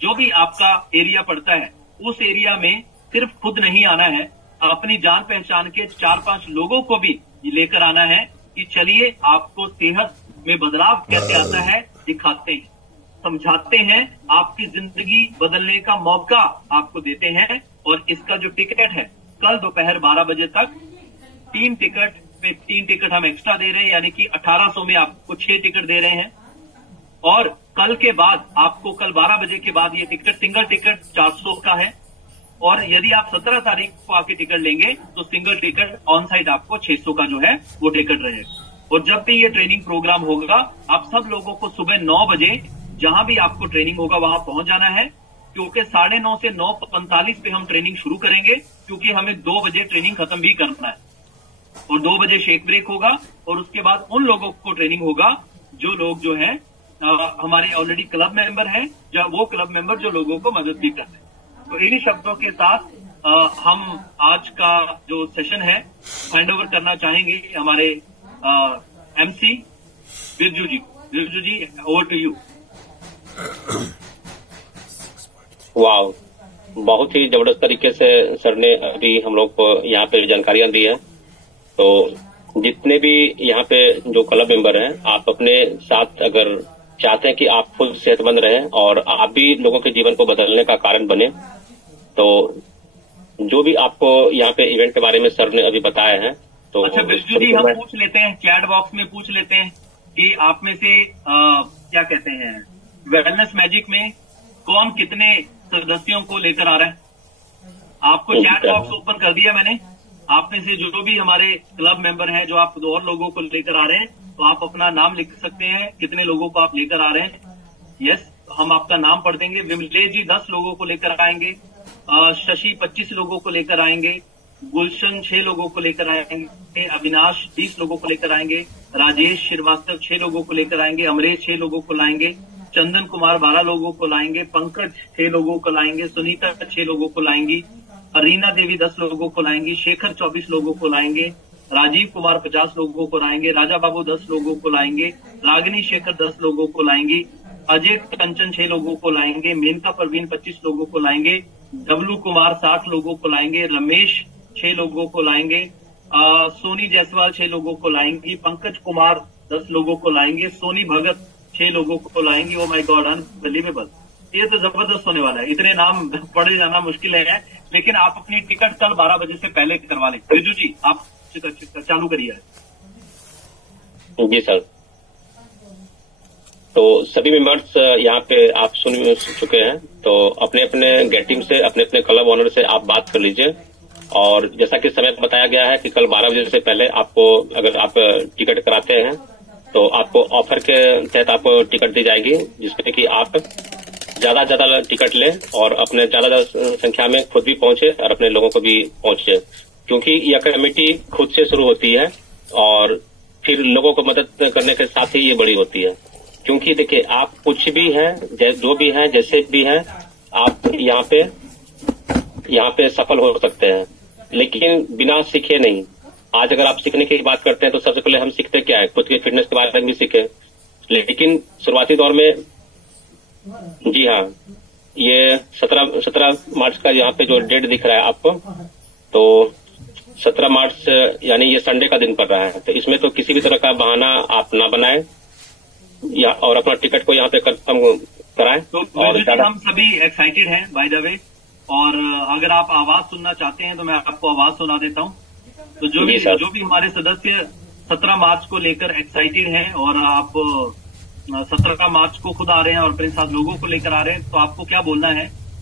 जो भी आपका एरिया पड़ता है, उस एरिया में सिर्फ खुद नहीं आना है, अपनी जान पहचान के 4-5 लोगों को भी लेकर आना है कि चलिए आपको सेहत में बदलाव कैसे आता है दिखाते हैं, समझाते हैं, आपकी जिंदगी बदलने का मौका आपको देते हैं। और इसका जो टिकट है, कल दोपहर 12 बजे तक 3 टिकट हम एक्स्ट्रा दे रहे हैं, यानी कि 1800 में आपको 6 टिकट दे रहे हैं। और कल के बाद आपको, कल 12 बजे के बाद ये टिकट, सिंगल टिकट 400 का है। और यदि आप 17 तारीख को आके टिकट लेंगे तो सिंगल टिकट ऑन साइड आपको 600 का जो है वो टिकट रहेगा। और जब भी ये ट्रेनिंग प्रोग्राम होगा, आप सब लोगों को सुबह 9 बजे जहां भी आपको ट्रेनिंग होगा वहां पहुंच जाना है, क्योंकि 9:30 से 9:45 पे हम ट्रेनिंग शुरू करेंगे, क्योंकि हमें 2 बजे ट्रेनिंग खत्म भी करना है। और 2 बजे शेक ब्रेक होगा और उसके बाद उन लोगों को ट्रेनिंग होगा जो लोग जो है हमारे ऑलरेडी क्लब मेंबर हैं, या वो क्लब मेंबर जो लोगों को मदद भी करते हैं। तो इन्हीं शब्दों के साथ हम आज का जो सेशन है हैंड ओवर करना चाहेंगे हमारे MC Birju ji. Birju ji, over to you. वाह, बहुत ही जबरदस्त तरीके से सर ने अभी हम लोग को यहाँ पे जानकारियां दी है। तो जितने भी यहाँ पे जो क्लब मेंबर हैं, आप अपने साथ अगर चाहते हैं कि आप खुद सेहतमंद रहें और आप भी लोगों के जीवन को बदलने का कारण बने, तो जो भी आपको यहाँ पे इवेंट के बारे में सर ने अभी बताया है, तो अच्छा बिरजू जी, हम पूछ लेते हैं, चैट बॉक्स में पूछ लेते हैं कि आप में से क्या कहते हैं, वेलनेस मैजिक में कौन कितने सदस्यों को लेकर आ रहा है? आपको चैट बॉक्स ओपन कर दिया मैंने। आप में से जो भी हमारे क्लब मेंबर हैं, जो आप 2 और लोगों को लेकर आ रहे हैं, तो आप अपना नाम लिख सकते हैं, कितने लोगों को आप लेकर आ रहे हैं। यस, हम आपका नाम पढ़ देंगे। विमलेश जी 10 लोगों को लेकर आएंगे, शशि 25 लोगों को लेकर आएंगे, गुलशन 6 लोगों को लेकर आएंगे, अविनाश 20 लोगों को लेकर आएंगे, राजेश श्रीवास्तव 6 लोगों को लेकर आएंगे, अमरेश 6 लोगों को लाएंगे, चंदन कुमार 12 लोगों को लाएंगे, पंकज 6 लोगों को लाएंगे, सुनीता 6 लोगों को लाएंगी, रीना देवी 10 लोगों को लाएंगी, शेखर 24 लोगों को लाएंगे, राजीव कुमार 50 लोगों को लाएंगे, राजा बाबू 10 लोगों को लाएंगे, रागिनी शेखर 10 लोगों को लाएंगी, अजय कंचन 6 लोगों को लाएंगे, मेनका परवीन 25 लोगों को लाएंगे, डब्लू कुमार 60 लोगों को लाएंगे, रमेश 6 लोगों को लाएंगे, सोनी जायसवाल 6 लोगों को लाएंगी, पंकज कुमार 10 लोगों को लाएंगे, सोनी भगत 6 लोगों को लाएंगे। ओ माय गॉड, अनबिलीवेबल, ये तो जबरदस्त होने वाला है। इतने नाम पढ़े जाना मुश्किल है, लेकिन आप अपनी टिकट कल 12 बजे से पहले करवा लें। बिरजू जी, आप चालू करिए। जी सर। तो सभी मेंबर्स यहाँ पे आप सुन चुके हैं, तो अपने अपने गेट टीम से, अपने अपने क्लब ओनर से आप बात कर लीजिए। और जैसा कि समय बताया गया है कि कल 12 बजे से पहले आपको, अगर आप टिकट कराते हैं, तो आपको ऑफर के तहत आपको टिकट दी जाएगी, जिसमें कि आप ज्यादा से ज्यादा टिकट लें और अपने ज्यादा संख्या में खुद भी पहुंचे और अपने लोगों को भी पहुंचे, क्योंकि यह कमेटी खुद से शुरू होती है और फिर लोगों को मदद करने के साथ ही ये बड़ी होती है। क्योंकि देखिए, आप कुछ भी हैं, जो भी हैं, जैसे भी हैं, आप यहाँ पे सफल हो सकते हैं, लेकिन बिना सीखे नहीं। आज अगर आप सीखने की बात करते हैं तो सबसे पहले हम सीखते क्या है, खुद की फिटनेस के बारे में भी सीखे। लेकिन शुरुआती दौर में, जी हाँ, ये 17 मार्च का यहाँ पे जो डेट दिख रहा है आपको, तो 17 मार्च यानी ये संडे का दिन पड़ रहा है। तो इसमें तो किसी भी तरह का बहाना आप ना बनाएं या और अपना टिकट को यहाँ पे कंफर्म कराएं। तो और हम सभी एक्साइटेड हैं बाय द वे, और अगर आप आवाज सुनना चाहते हैं तो मैं आपको आवाज सुना देता हूँ। तो जो भी हमारे सदस्य 17 मार्च को लेकर एक्साइटेड हैं और आप 17 मार्च को खुद आ रहे हैं और अपने साथ लोगों को लेकर आ रहे हैं, तो आपको क्या बोलना है